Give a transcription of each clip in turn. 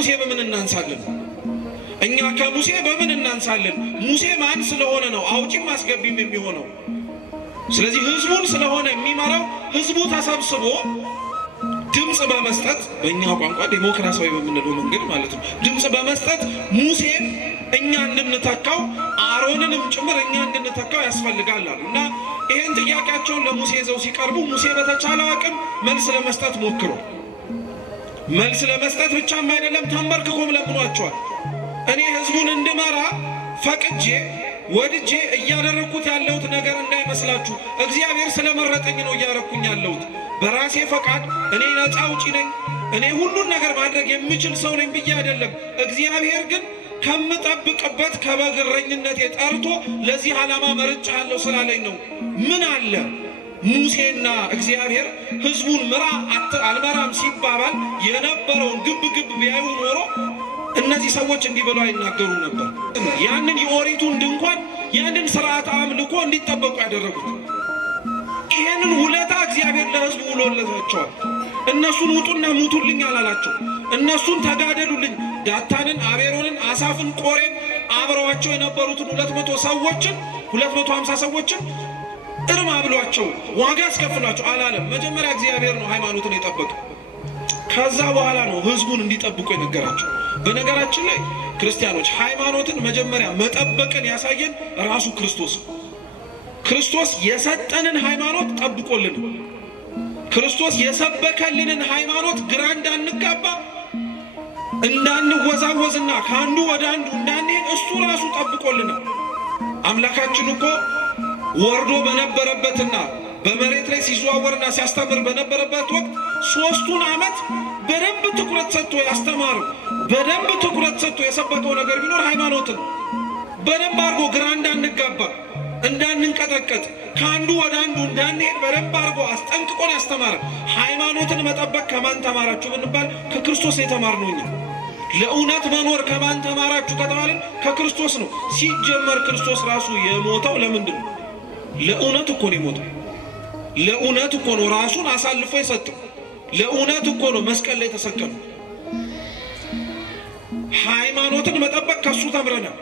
ከሙሴ በምን እናንሳለን? እኛ ከሙሴ በምን እናንሳለን? ሙሴ ማን ስለሆነ ነው አውጪም አስገቢም የሚሆነው? ስለዚህ ህዝቡን ስለሆነ የሚመራው ህዝቡ ተሰብስቦ ድምጽ በመስጠት በእኛ ቋንቋ ዴሞክራሲያዊ በምንለው መንገድ ማለት ነው ድምጽ በመስጠት ሙሴን እኛ እንድንተካው አሮንንም ጭምር እኛ እንድንተካው ያስፈልጋል አሉ እና ይሄን ጥያቄያቸውን ለሙሴ ይዘው ሲቀርቡ ሙሴ በተቻለው አቅም መልስ ለመስጠት ሞክሮ መልስ ለመስጠት ብቻም አይደለም ተንበርክኮም ለምኗቸዋል። እኔ ህዝቡን እንድመራ ፈቅጄ ወድጄ እያደረኩት ያለሁት ነገር እንዳይመስላችሁ እግዚአብሔር ስለመረጠኝ ነው እያደረኩኝ ያለሁት። በራሴ ፈቃድ እኔ ነፃ አውጪ ነኝ፣ እኔ ሁሉን ነገር ማድረግ የምችል ሰው ነኝ ብዬ አይደለም። እግዚአብሔር ግን ከምጠብቅበት ከበግ እረኝነቴ ጠርቶ ለዚህ ዓላማ መርጫለሁ ስላለኝ ነው። ምን አለ ሙሴና እግዚአብሔር ህዝቡን ምራ አልመራም ሲባባል የነበረውን ግብ ቢያዩ ኖሮ እነዚህ ሰዎች እንዲህ ብለው አይናገሩ ነበር። ያንን የኦሪቱን ድንኳን ያንን ስርዓት አምልኮ እንዲጠበቁ ያደረጉት ይሄንን ውለታ እግዚአብሔር ለህዝቡ ውሎለታቸዋል። እነሱን ውጡና ሙቱልኝ አላላቸው። እነሱን ተጋደሉልኝ ዳታንን፣ አቤሮንን፣ አሳፍን፣ ቆሬን አብረዋቸው የነበሩትን 200 ሰዎችን 250 ሰዎችን እርም አብሏቸው ዋጋ አስከፍሏቸው አላለም። መጀመሪያ እግዚአብሔር ነው ሃይማኖትን የጠበቀ። ከዛ በኋላ ነው ህዝቡን እንዲጠብቁ የነገራቸው። በነገራችን ላይ ክርስቲያኖች ሃይማኖትን መጀመሪያ መጠበቅን ያሳየን ራሱ ክርስቶስ። ክርስቶስ የሰጠንን ሃይማኖት ጠብቆልን፣ ክርስቶስ የሰበከልንን ሃይማኖት ግራ እንዳንጋባ እንዳንወዛወዝና ከአንዱ ወደ አንዱ እንዳንሄድ እሱ ራሱ ጠብቆልናል። አምላካችን እኮ ወርዶ በነበረበትና በመሬት ላይ ሲዘዋወርና ሲያስተምር በነበረበት ወቅት 3ቱን ዓመት በደንብ ትኩረት ሰጥቶ ያስተማረው በደንብ ትኩረት ሰጥቶ የሰበከው ነገር ቢኖር ሃይማኖትን በደንብ አድርጎ ግራ እንዳንጋባ እንዳንንቀጠቀጥ ከአንዱ ወደ አንዱ እንዳንሄድ በደንብ አድርጎ አስጠንቅቆን ያስተማረ። ሃይማኖትን መጠበቅ ከማን ተማራችሁ ብንባል ከክርስቶስ የተማርነው እኛ። ለእውነት መኖር ከማን ተማራችሁ ከተባለን ከክርስቶስ ነው። ሲጀመር ክርስቶስ ራሱ የሞተው ለምንድን ነው? ለእውነት እኮ ነው የሞተው። ለእውነት እኮ ነው ራሱን አሳልፎ የሰጠው። ለእውነት እኮ ነው መስቀል ላይ የተሰቀለው። ሃይማኖትን መጠበቅ ከሱ ተምረናል።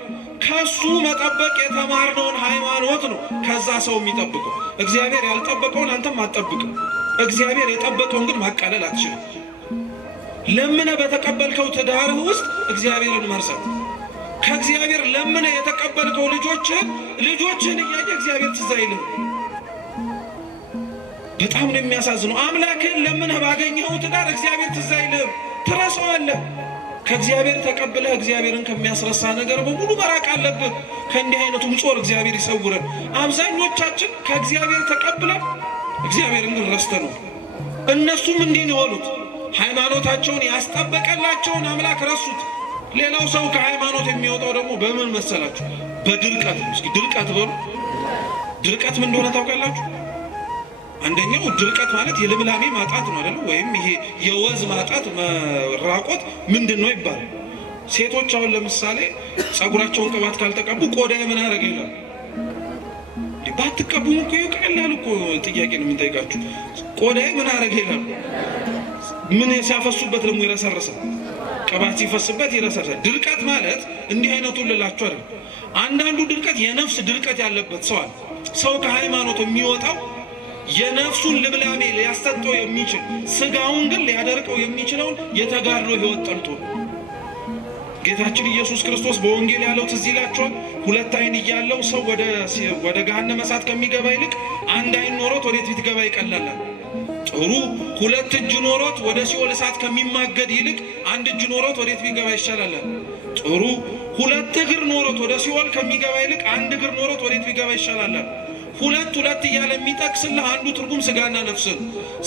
ከሱ መጠበቅ የተማርነውን ሃይማኖት ነው ከዛ ሰው የሚጠብቀው። እግዚአብሔር ያልጠበቀውን አንተም አትጠብቅም። እግዚአብሔር የጠበቀውን ግን ማቃለል አትችልም። ለምነ በተቀበልከው ትዳርህ ውስጥ እግዚአብሔርን መርሳት፣ ከእግዚአብሔር ለምነ የተቀበልከው ልጆችህን እያየ እግዚአብሔር ትዝ አይልም። በጣም ነው የሚያሳዝነው። አምላክህን ለምነህ ባገኘኸው ትዳር እግዚአብሔር ትዝ አይልም፣ ትረሳዋለህ። ከእግዚአብሔር ተቀብለህ እግዚአብሔርን ከሚያስረሳ ነገር በሙሉ መራቅ አለብህ። ከእንዲህ አይነቱም ጾር እግዚአብሔር ይሰውረን። አብዛኞቻችን ከእግዚአብሔር ተቀብለን እግዚአብሔርን ግን ረስተነው። እነሱም እንዲህ ነው የሆኑት። ሃይማኖታቸውን ያስጠበቀላቸውን አምላክ ረሱት። ሌላው ሰው ከሃይማኖት የሚወጣው ደግሞ በምን መሰላችሁ? በድርቀት ነው። እስኪ ድርቀት በሉ። ድርቀት ምን እንደሆነ ታውቃላችሁ? አንደኛው ድርቀት ማለት የልምላሜ ማጣት ነው አይደል? ወይም ይሄ የወዝ ማጣት መራቆት ምንድን ነው ይባላል። ሴቶች አሁን ለምሳሌ ጸጉራቸውን ቅባት ካልተቀቡ ቆዳዬ ምን አደረገ ይላል። ባትቀቡም እኮ ይቀላል እኮ። ጥያቄ ነው የምንጠይቃችሁ። ቆዳዬ ምን አደረገ ይላል። ምን ሲያፈሱበት ደግሞ ይረሰርሳል። ቅባት ሲፈስበት ይረሰርሳል። ድርቀት ማለት እንዲህ አይነቱን ልላችሁ አይደል። አንዳንዱ ድርቀት የነፍስ ድርቀት ያለበት ሰው አለ። ሰው ከሃይማኖት የሚወጣው የነፍሱን ልምላሜ ሊያሰጠው የሚችል ስጋውን ግን ሊያደርቀው የሚችለውን የተጋድሎ ህይወት ጠልቶ ጌታችን ኢየሱስ ክርስቶስ በወንጌል ያለው ትዝ ይላችኋል። 2 ዓይን እያለው ሰው ወደ ገሃነመ እሳት ከሚገባ ይልቅ 1 ዓይን ኖሮት ወዴት ቢገባ ይቀላል። ጥሩ 2 እጅ ኖሮት ወደ ሲኦል እሳት ከሚማገድ ይልቅ 1 እጅ ኖሮት ወዴት ቢገባ ይሻላል። ጥሩ 2 እግር ኖሮት ወደ ሲኦል ከሚገባ ይልቅ 1 እግር ኖሮት ወዴት ቢገባ ይሻላል። 2 እያለ የሚጠቅስልህ አንዱ ትርጉም ስጋና ነፍስን።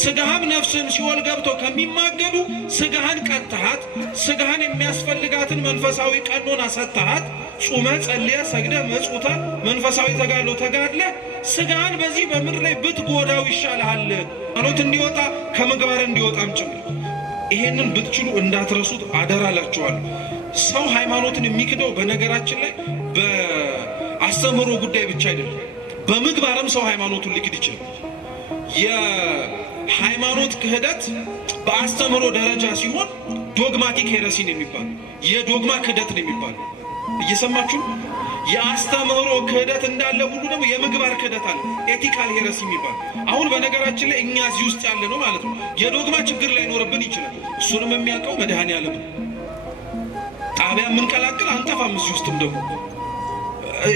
ስጋህም ነፍስን ሲኦል ገብተው ከሚማገዱ ስጋህን ቀጥሃት፣ ስጋህን የሚያስፈልጋትን መንፈሳዊ ቀኖና ሰጥሃት፣ ጹመ ጸልየ ሰግደ መጽውተ መንፈሳዊ ተጋድሎ ተጋድለ ስጋህን በዚህ በምድር ላይ ብትጎዳው ይሻልሃል። ሃይማኖት እንዲወጣ ከምግባር እንዲወጣም ጭምር። ይሄንን ብትችሉ እንዳትረሱት አደራላችኋለሁ። ሰው ሃይማኖትን የሚክደው በነገራችን ላይ በአስተምህሮ ጉዳይ ብቻ አይደለም፣ በምግባርም ሰው ሃይማኖቱን ሊክድ ይችላል። የሃይማኖት ክህደት በአስተምህሮ ደረጃ ሲሆን ዶግማቲክ ሄረሲ ነው የሚባለው፣ የዶግማ ክህደት ነው የሚባለው። እየሰማችሁ የአስተምህሮ ክህደት እንዳለ ሁሉ ደግሞ የምግባር ክህደት አለ፣ ኤቲካል ሄረሲ የሚባል። አሁን በነገራችን ላይ እኛ እዚህ ውስጥ ያለ ነው ማለት ነው። የዶግማ ችግር ላይኖርብን ይችላል። እሱንም የሚያውቀው መድኃኔዓለም ነው። ጣቢያ የምንቀላቅል አንጠፋም እዚህ ውስጥም ደግሞ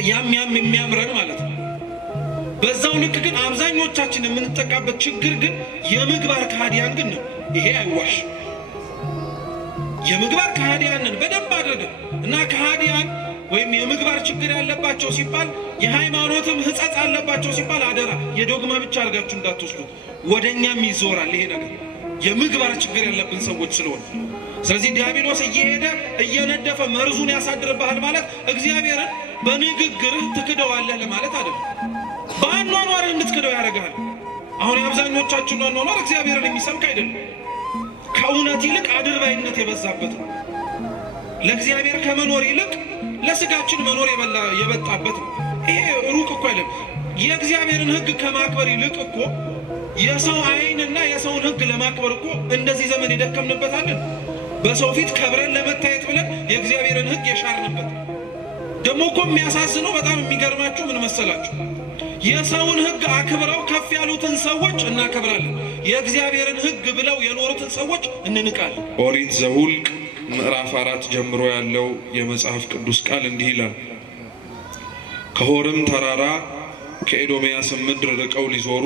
ያም የሚያምረን ማለት ነው። በዛው ልክ ግን አብዛኞቻችን የምንጠቃበት ችግር ግን የምግባር ከሃዲያን ግን ነው። ይሄ አይዋሽ፣ የምግባር ከሃዲያንን በደንብ አድርገን እና ከሃዲያን ወይም የምግባር ችግር ያለባቸው ሲባል የሃይማኖትም ሕጸጽ አለባቸው ሲባል አደራ የዶግማ ብቻ አድርጋችሁ እንዳትወስዱት፣ ወደኛም ይዞራል ይሄ ነገር የምግባር ችግር ያለብን ሰዎች ስለሆነ። ስለዚህ ዲያብሎስ እየሄደ እየነደፈ መርዙን ያሳድርብሃል ማለት እግዚአብሔርን በንግግርህ ትክደዋለህ ለማለት አይደለም። በአኗኗርህ እንድትክደው ያደርግሃል። አሁን የአብዛኞቻችን አኗኗር እግዚአብሔርን የሚሰብክ አይደለም። ከእውነት ይልቅ አድርባይነት የበዛበት ነው። ለእግዚአብሔር ከመኖር ይልቅ ለስጋችን መኖር የበጣበት ነው። ይሄ ሩቅ እኮ አይደለም። የእግዚአብሔርን ሕግ ከማክበር ይልቅ እኮ የሰው ዓይንና የሰውን ሕግ ለማክበር እኮ እንደዚህ ዘመን የደከምንበታለን። በሰው ፊት ከብረን ለመታየት ብለን የእግዚአብሔርን ሕግ የሻርንበት። ደግሞ እኮ የሚያሳዝነው በጣም የሚገርማችሁ ምን መሰላችሁ? የሰውን ሕግ አክብረው ከፍ ያሉትን ሰዎች እናከብራለን፣ የእግዚአብሔርን ሕግ ብለው የኖሩትን ሰዎች እንንቃለን። ኦሪት ዘኍልቍ ምዕራፍ 4 ጀምሮ ያለው የመጽሐፍ ቅዱስ ቃል እንዲህ ይላል። ከሆርም ተራራ ከኤዶምያስም ምድር ርቀው ሊዞሩ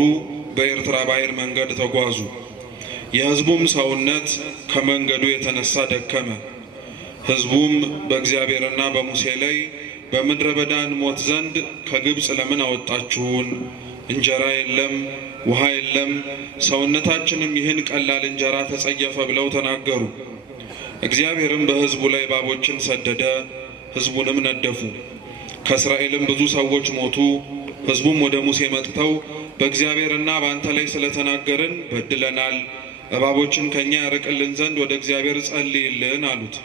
በኤርትራ ባሕር መንገድ ተጓዙ። የሕዝቡም ሰውነት ከመንገዱ የተነሳ ደከመ። ሕዝቡም በእግዚአብሔርና በሙሴ ላይ በምድረ በዳ እንሞት ዘንድ ከግብፅ ለምን አወጣችሁን? እንጀራ የለም፣ ውሃ የለም፣ ሰውነታችንም ይህን ቀላል እንጀራ ተጸየፈ ብለው ተናገሩ። እግዚአብሔርም በሕዝቡ ላይ እባቦችን ሰደደ፣ ሕዝቡንም ነደፉ። ከእስራኤልም ብዙ ሰዎች ሞቱ። ሕዝቡም ወደ ሙሴ መጥተው በእግዚአብሔርና በአንተ ላይ ስለተናገርን በድለናል፣ እባቦችን ከእኛ ያርቅልን ዘንድ ወደ እግዚአብሔር ጸልይልን አሉት።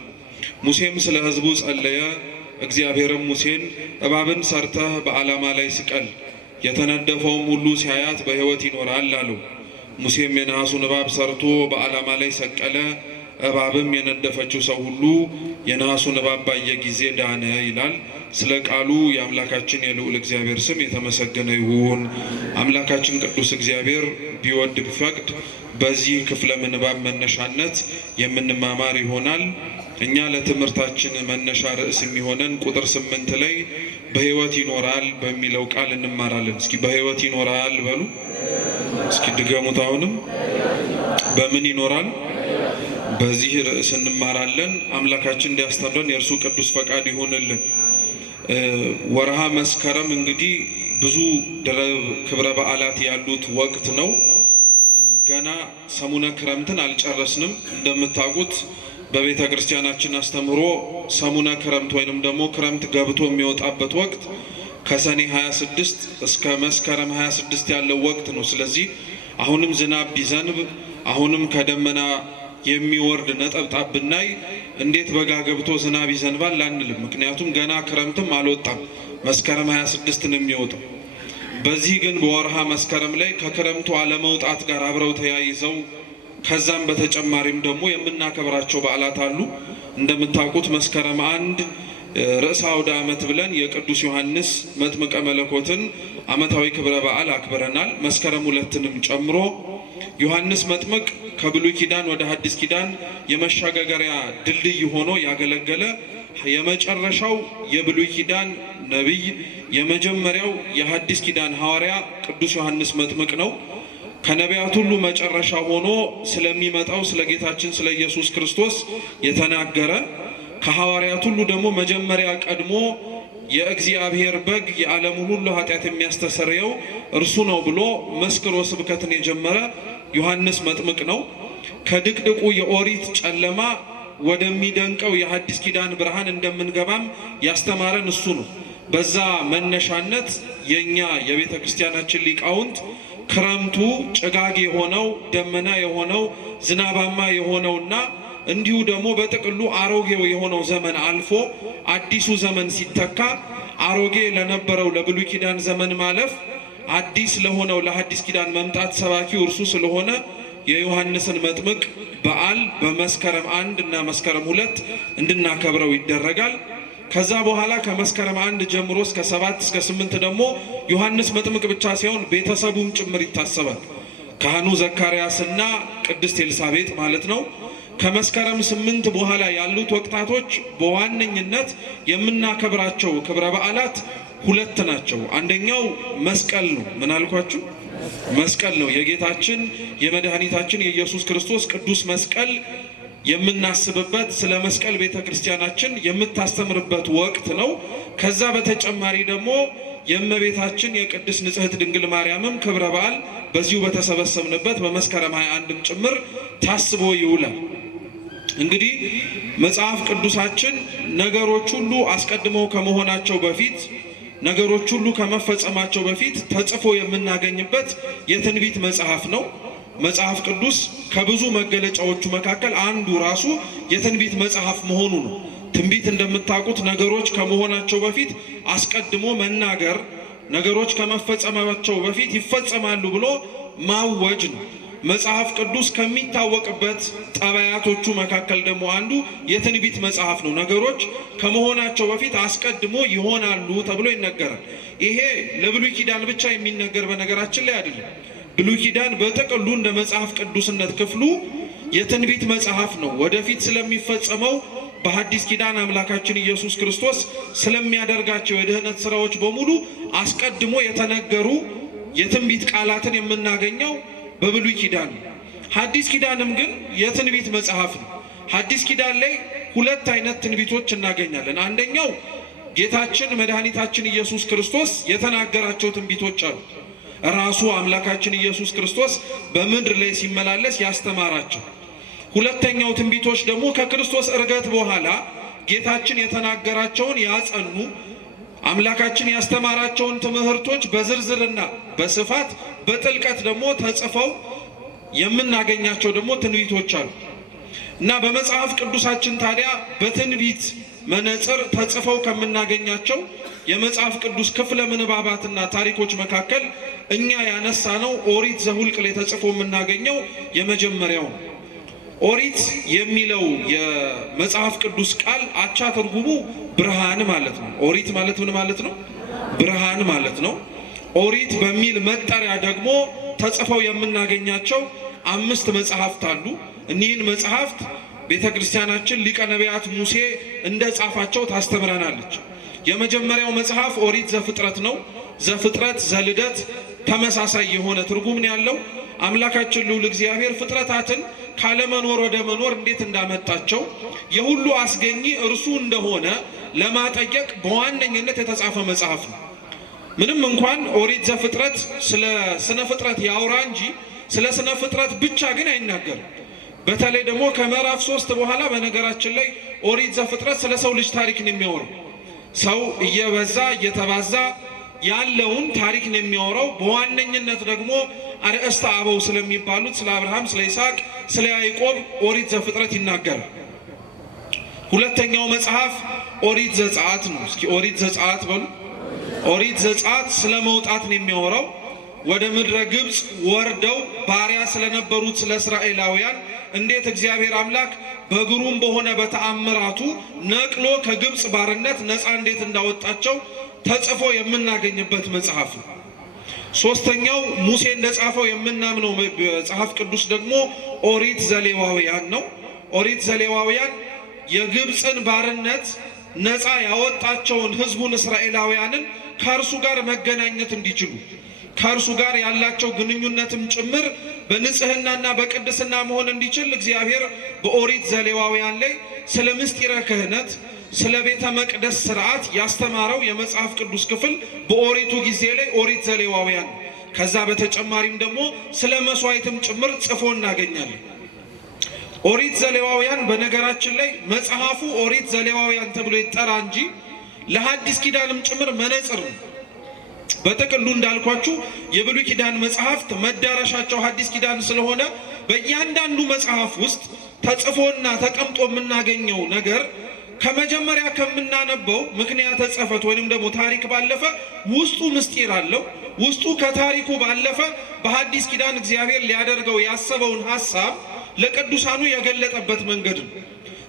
ሙሴም ስለ ሕዝቡ ጸለየ። እግዚአብሔርም ሙሴን እባብን ሰርተህ በዓላማ ላይ ስቀል፣ የተነደፈውም ሁሉ ሲያያት በሕይወት ይኖራል አለው። ሙሴም የነሐሱን እባብ ሰርቶ በዓላማ ላይ ሰቀለ። እባብም የነደፈችው ሰው ሁሉ የነሐሱን እባብ ባየ ጊዜ ዳነ ይላል። ስለ ቃሉ የአምላካችን የልዑል እግዚአብሔር ስም የተመሰገነ ይሁን። አምላካችን ቅዱስ እግዚአብሔር ቢወድ ቢፈቅድ በዚህ ክፍለ ምንባብ መነሻነት የምንማማር ይሆናል። እኛ ለትምህርታችን መነሻ ርዕስ የሚሆነን ቁጥር 8 ላይ በሕይወት ይኖራል በሚለው ቃል እንማራለን። እስኪ በሕይወት ይኖራል በሉ። እስኪ ድገሙት። አሁንም በምን ይኖራል? በዚህ ርዕስ እንማራለን። አምላካችን እንዲያስተምረን የእርሱ ቅዱስ ፈቃድ ይሁንልን። ወርሃ መስከረም እንግዲህ ብዙ ክብረ በዓላት ያሉት ወቅት ነው። ገና ሰሙነ ክረምትን አልጨረስንም። እንደምታውቁት በቤተ ክርስቲያናችን አስተምሮ ሰሙነ ክረምት ወይንም ደግሞ ክረምት ገብቶ የሚወጣበት ወቅት ከሰኔ 26 እስከ መስከረም 26 ያለው ወቅት ነው። ስለዚህ አሁንም ዝናብ ቢዘንብ አሁንም ከደመና የሚወርድ ነጠብጣብ ብናይ እንዴት በጋ ገብቶ ዝናብ ይዘንባል አንልም። ምክንያቱም ገና ክረምትም አልወጣም፣ መስከረም 26 ነው የሚወጣው። በዚህ ግን በወርሃ መስከረም ላይ ከክረምቱ አለመውጣት ጋር አብረው ተያይዘው ከዛም በተጨማሪም ደግሞ የምናከብራቸው በዓላት አሉ። እንደምታውቁት መስከረም 1 ርዕሰ አውደ ዓመት ብለን የቅዱስ ዮሐንስ መጥምቀ መለኮትን ዓመታዊ ክብረ በዓል አክብረናል። መስከረም 2ንም ጨምሮ ዮሐንስ መጥምቅ ከብሉይ ኪዳን ወደ ሐዲስ ኪዳን የመሸጋገሪያ ድልድይ ሆኖ ያገለገለ የመጨረሻው የብሉይ ኪዳን ነቢይ፣ የመጀመሪያው የሐዲስ ኪዳን ሐዋርያ ቅዱስ ዮሐንስ መጥምቅ ነው። ከነቢያት ሁሉ መጨረሻ ሆኖ ስለሚመጣው ስለ ጌታችን ስለ ኢየሱስ ክርስቶስ የተናገረ፣ ከሐዋርያት ሁሉ ደግሞ መጀመሪያ ቀድሞ የእግዚአብሔር በግ የዓለሙን ሁሉ ኃጢአት የሚያስተሰርየው እርሱ ነው ብሎ መስክሮ ስብከትን የጀመረ ዮሐንስ መጥምቅ ነው። ከድቅድቁ የኦሪት ጨለማ ወደሚደንቀው የሐዲስ ኪዳን ብርሃን እንደምንገባም ያስተማረን እሱ ነው። በዛ መነሻነት የኛ የቤተ ክርስቲያናችን ሊቃውንት ክረምቱ ጭጋግ የሆነው ደመና የሆነው ዝናባማ የሆነውና እንዲሁ ደግሞ በጥቅሉ አሮጌው የሆነው ዘመን አልፎ አዲሱ ዘመን ሲተካ አሮጌ ለነበረው ለብሉይ ኪዳን ዘመን ማለፍ አዲስ ለሆነው ለሐዲስ ኪዳን መምጣት ሰባኪው እርሱ ስለሆነ የዮሐንስን መጥምቅ በዓል በመስከረም 1 እና መስከረም 2 እንድናከብረው ይደረጋል። ከዛ በኋላ ከመስከረም 1 ጀምሮ እስከ 7 እስከ 8 ደግሞ ዮሐንስ መጥምቅ ብቻ ሳይሆን ቤተሰቡም ጭምር ይታሰባል። ካህኑ ዘካርያስና ቅድስት ኤልሳቤጥ ማለት ነው። ከመስከረም 8 በኋላ ያሉት ወቅታቶች በዋነኝነት የምናከብራቸው ክብረ በዓላት 2 ናቸው። አንደኛው መስቀል ነው። ምን አልኳችሁ? መስቀል ነው። የጌታችን የመድኃኒታችን የኢየሱስ ክርስቶስ ቅዱስ መስቀል የምናስብበት፣ ስለ መስቀል ቤተ ክርስቲያናችን የምታስተምርበት ወቅት ነው። ከዛ በተጨማሪ ደግሞ የእመቤታችን የቅድስት ንጽሕት ድንግል ማርያምም ክብረ በዓል በዚሁ በተሰበሰብንበት በመስከረም 21ም ጭምር ታስቦ ይውላል። እንግዲህ መጽሐፍ ቅዱሳችን ነገሮች ሁሉ አስቀድመው ከመሆናቸው በፊት፣ ነገሮች ሁሉ ከመፈጸማቸው በፊት ተጽፎ የምናገኝበት የትንቢት መጽሐፍ ነው። መጽሐፍ ቅዱስ ከብዙ መገለጫዎቹ መካከል አንዱ ራሱ የትንቢት መጽሐፍ መሆኑ ነው። ትንቢት እንደምታውቁት ነገሮች ከመሆናቸው በፊት አስቀድሞ መናገር፣ ነገሮች ከመፈጸማቸው በፊት ይፈጸማሉ ብሎ ማወጅ ነው። መጽሐፍ ቅዱስ ከሚታወቅበት ጠባያቶቹ መካከል ደግሞ አንዱ የትንቢት መጽሐፍ ነው። ነገሮች ከመሆናቸው በፊት አስቀድሞ ይሆናሉ ተብሎ ይነገራል። ይሄ ለብሉይ ኪዳን ብቻ የሚነገር በነገራችን ላይ አይደለም። ብሉይ ኪዳን በጥቅሉ እንደ መጽሐፍ ቅዱስነት ክፍሉ የትንቢት መጽሐፍ ነው። ወደፊት ስለሚፈጸመው በሐዲስ ኪዳን አምላካችን ኢየሱስ ክርስቶስ ስለሚያደርጋቸው የድህነት ስራዎች በሙሉ አስቀድሞ የተነገሩ የትንቢት ቃላትን የምናገኘው በብሉይ ኪዳን ነው። ሐዲስ ኪዳንም ግን የትንቢት መጽሐፍ ነው። ሐዲስ ኪዳን ላይ 2 አይነት ትንቢቶች እናገኛለን። አንደኛው ጌታችን መድኃኒታችን ኢየሱስ ክርስቶስ የተናገራቸው ትንቢቶች አሉ። ራሱ አምላካችን ኢየሱስ ክርስቶስ በምድር ላይ ሲመላለስ ያስተማራቸው። ሁለተኛው ትንቢቶች ደግሞ ከክርስቶስ ዕርገት በኋላ ጌታችን የተናገራቸውን ያጸኑ፣ አምላካችን ያስተማራቸውን ትምህርቶች በዝርዝርና በስፋት በጥልቀት ደግሞ ተጽፈው የምናገኛቸው ደግሞ ትንቢቶች አሉ እና በመጽሐፍ ቅዱሳችን ታዲያ በትንቢት መነጽር ተጽፈው ከምናገኛቸው የመጽሐፍ ቅዱስ ክፍለ ምንባባትና ታሪኮች መካከል እኛ ያነሳነው ኦሪት ዘኍልቍ ላይ ተጽፎ የምናገኘው የመጀመሪያው ነው። ኦሪት የሚለው የመጽሐፍ ቅዱስ ቃል አቻ ትርጉሙ ብርሃን ማለት ነው። ኦሪት ማለት ምን ማለት ነው? ብርሃን ማለት ነው። ኦሪት በሚል መጠሪያ ደግሞ ተጽፈው የምናገኛቸው 5 መጽሐፍት አሉ። እኒህን መጽሐፍት ቤተ ክርስቲያናችን ሊቀ ነቢያት ሙሴ እንደ ጻፋቸው ታስተምረናለች። የመጀመሪያው መጽሐፍ ኦሪት ዘፍጥረት ነው። ዘፍጥረት፣ ዘልደት ተመሳሳይ የሆነ ትርጉም ነው ያለው። አምላካችን ልዑል እግዚአብሔር ፍጥረታትን ካለመኖር ወደ መኖር እንዴት እንዳመጣቸው የሁሉ አስገኚ እርሱ እንደሆነ ለማጠየቅ በዋነኝነት የተጻፈ መጽሐፍ ነው። ምንም እንኳን ኦሪት ዘፍጥረት ስለ ስነ ፍጥረት ያውራ እንጂ ስለ ስነ ፍጥረት ብቻ ግን አይናገርም። በተለይ ደግሞ ከምዕራፍ 3 በኋላ በነገራችን ላይ ኦሪት ዘፍጥረት ስለ ሰው ልጅ ታሪክ ነው የሚያወራው። ሰው እየበዛ እየተባዛ ያለውን ታሪክ ነው የሚያወራው። በዋነኝነት ደግሞ አርእስተ አበው ስለሚባሉት ስለ አብርሃም፣ ስለ ይስሐቅ፣ ስለ ያዕቆብ ኦሪት ዘፍጥረት ይናገራል። ሁለተኛው መጽሐፍ ኦሪት ዘጸአት ነው። እስኪ ኦሪት ዘጸአት በሉ። ኦሪት ዘጸአት ስለ መውጣት ነው የሚያወራው። ወደ ምድረ ግብፅ ወርደው ባሪያ ስለነበሩት ስለ እስራኤላውያን እንዴት እግዚአብሔር አምላክ በግሩም በሆነ በተአምራቱ ነቅሎ ከግብፅ ባርነት ነፃ እንዴት እንዳወጣቸው ተጽፎ የምናገኝበት መጽሐፍ ነው። ሶስተኛው ሙሴ እንደጻፈው የምናምነው መጽሐፍ ቅዱስ ደግሞ ኦሪት ዘሌዋውያን ነው። ኦሪት ዘሌዋውያን የግብፅን ባርነት ነፃ ያወጣቸውን ሕዝቡን እስራኤላውያንን ከእርሱ ጋር መገናኘት እንዲችሉ ከእርሱ ጋር ያላቸው ግንኙነትም ጭምር በንጽህናና በቅድስና መሆን እንዲችል እግዚአብሔር በኦሪት ዘሌዋውያን ላይ ስለ ምስጢረ ክህነት፣ ስለ ቤተ መቅደስ ስርዓት ያስተማረው የመጽሐፍ ቅዱስ ክፍል በኦሪቱ ጊዜ ላይ ኦሪት ዘሌዋውያን። ከዛ በተጨማሪም ደግሞ ስለ መስዋዕትም ጭምር ጽፎ እናገኛለን። ኦሪት ዘሌዋውያን በነገራችን ላይ መጽሐፉ ኦሪት ዘሌዋውያን ተብሎ ይጠራ እንጂ ለሐዲስ ኪዳንም ጭምር መነጽር ነው። በጥቅሉ እንዳልኳችሁ የብሉይ ኪዳን መጽሐፍት መዳረሻቸው ሐዲስ ኪዳን ስለሆነ በእያንዳንዱ መጽሐፍ ውስጥ ተጽፎና ተቀምጦ የምናገኘው ነገር ከመጀመሪያ ከምናነበው ምክንያተ ጸፈት ወይንም ደግሞ ታሪክ ባለፈ ውስጡ ምስጢር አለው። ውስጡ ከታሪኩ ባለፈ በሐዲስ ኪዳን እግዚአብሔር ሊያደርገው ያሰበውን ሐሳብ ለቅዱሳኑ የገለጠበት መንገድ ነው።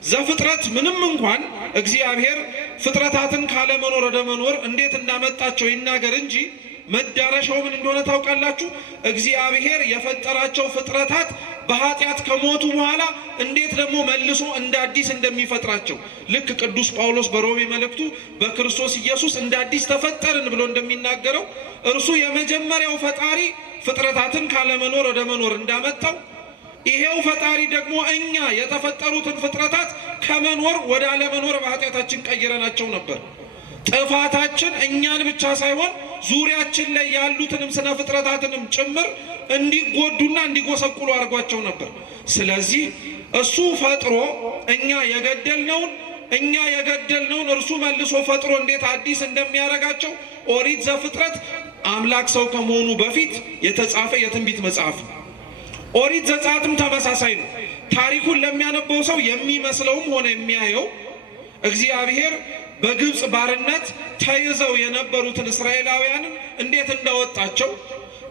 ዘፍጥረት ምንም እንኳን እግዚአብሔር ፍጥረታትን ካለመኖር ወደ መኖር እንዴት እንዳመጣቸው ይናገር እንጂ መዳረሻው ምን እንደሆነ ታውቃላችሁ? እግዚአብሔር የፈጠራቸው ፍጥረታት በኃጢአት ከሞቱ በኋላ እንዴት ደግሞ መልሶ እንደ አዲስ እንደሚፈጥራቸው ልክ ቅዱስ ጳውሎስ በሮሜ መልእክቱ በክርስቶስ ኢየሱስ እንደ አዲስ ተፈጠርን ብሎ እንደሚናገረው እርሱ የመጀመሪያው ፈጣሪ ፍጥረታትን ካለመኖር ወደ መኖር እንዳመጣው ይሄው ፈጣሪ ደግሞ እኛ የተፈጠሩትን ፍጥረታት ከመኖር ወደ አለመኖር በኃጢአታችን ቀይረናቸው ነበር። ጥፋታችን እኛን ብቻ ሳይሆን ዙሪያችን ላይ ያሉትንም ስነ ፍጥረታትንም ጭምር እንዲጎዱና እንዲጎሰቁሉ አድርጓቸው ነበር። ስለዚህ እሱ ፈጥሮ እኛ የገደልነውን እርሱ መልሶ ፈጥሮ እንዴት አዲስ እንደሚያደርጋቸው ኦሪት ዘፍጥረት አምላክ ሰው ከመሆኑ በፊት የተጻፈ የትንቢት መጽሐፍ ነው። ኦሪት ዘጸአትም ተመሳሳይ ነው። ታሪኩን ለሚያነበው ሰው የሚመስለውም ሆነ የሚያየው እግዚአብሔር በግብፅ ባርነት ተይዘው የነበሩትን እስራኤላውያንን እንዴት እንዳወጣቸው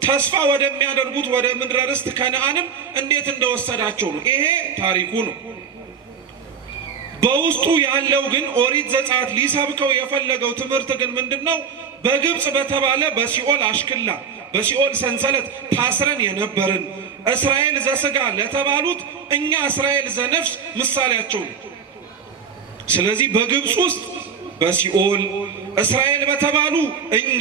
ተስፋ ወደሚያደርጉት ወደ ምድረ ርስት ከነዓንም እንዴት እንደወሰዳቸው ነው። ይሄ ታሪኩ ነው። በውስጡ ያለው ግን ኦሪት ዘጸአት ሊሰብከው የፈለገው ትምህርት ግን ምንድነው? በግብፅ በተባለ በሲኦል አሽክላ በሲኦል ሰንሰለት ታስረን የነበርን እስራኤል ዘስጋ ለተባሉት እኛ እስራኤል ዘነፍስ ምሳሌያቸው ነው። ስለዚህ በግብፅ ውስጥ በሲኦል እስራኤል በተባሉ እኛ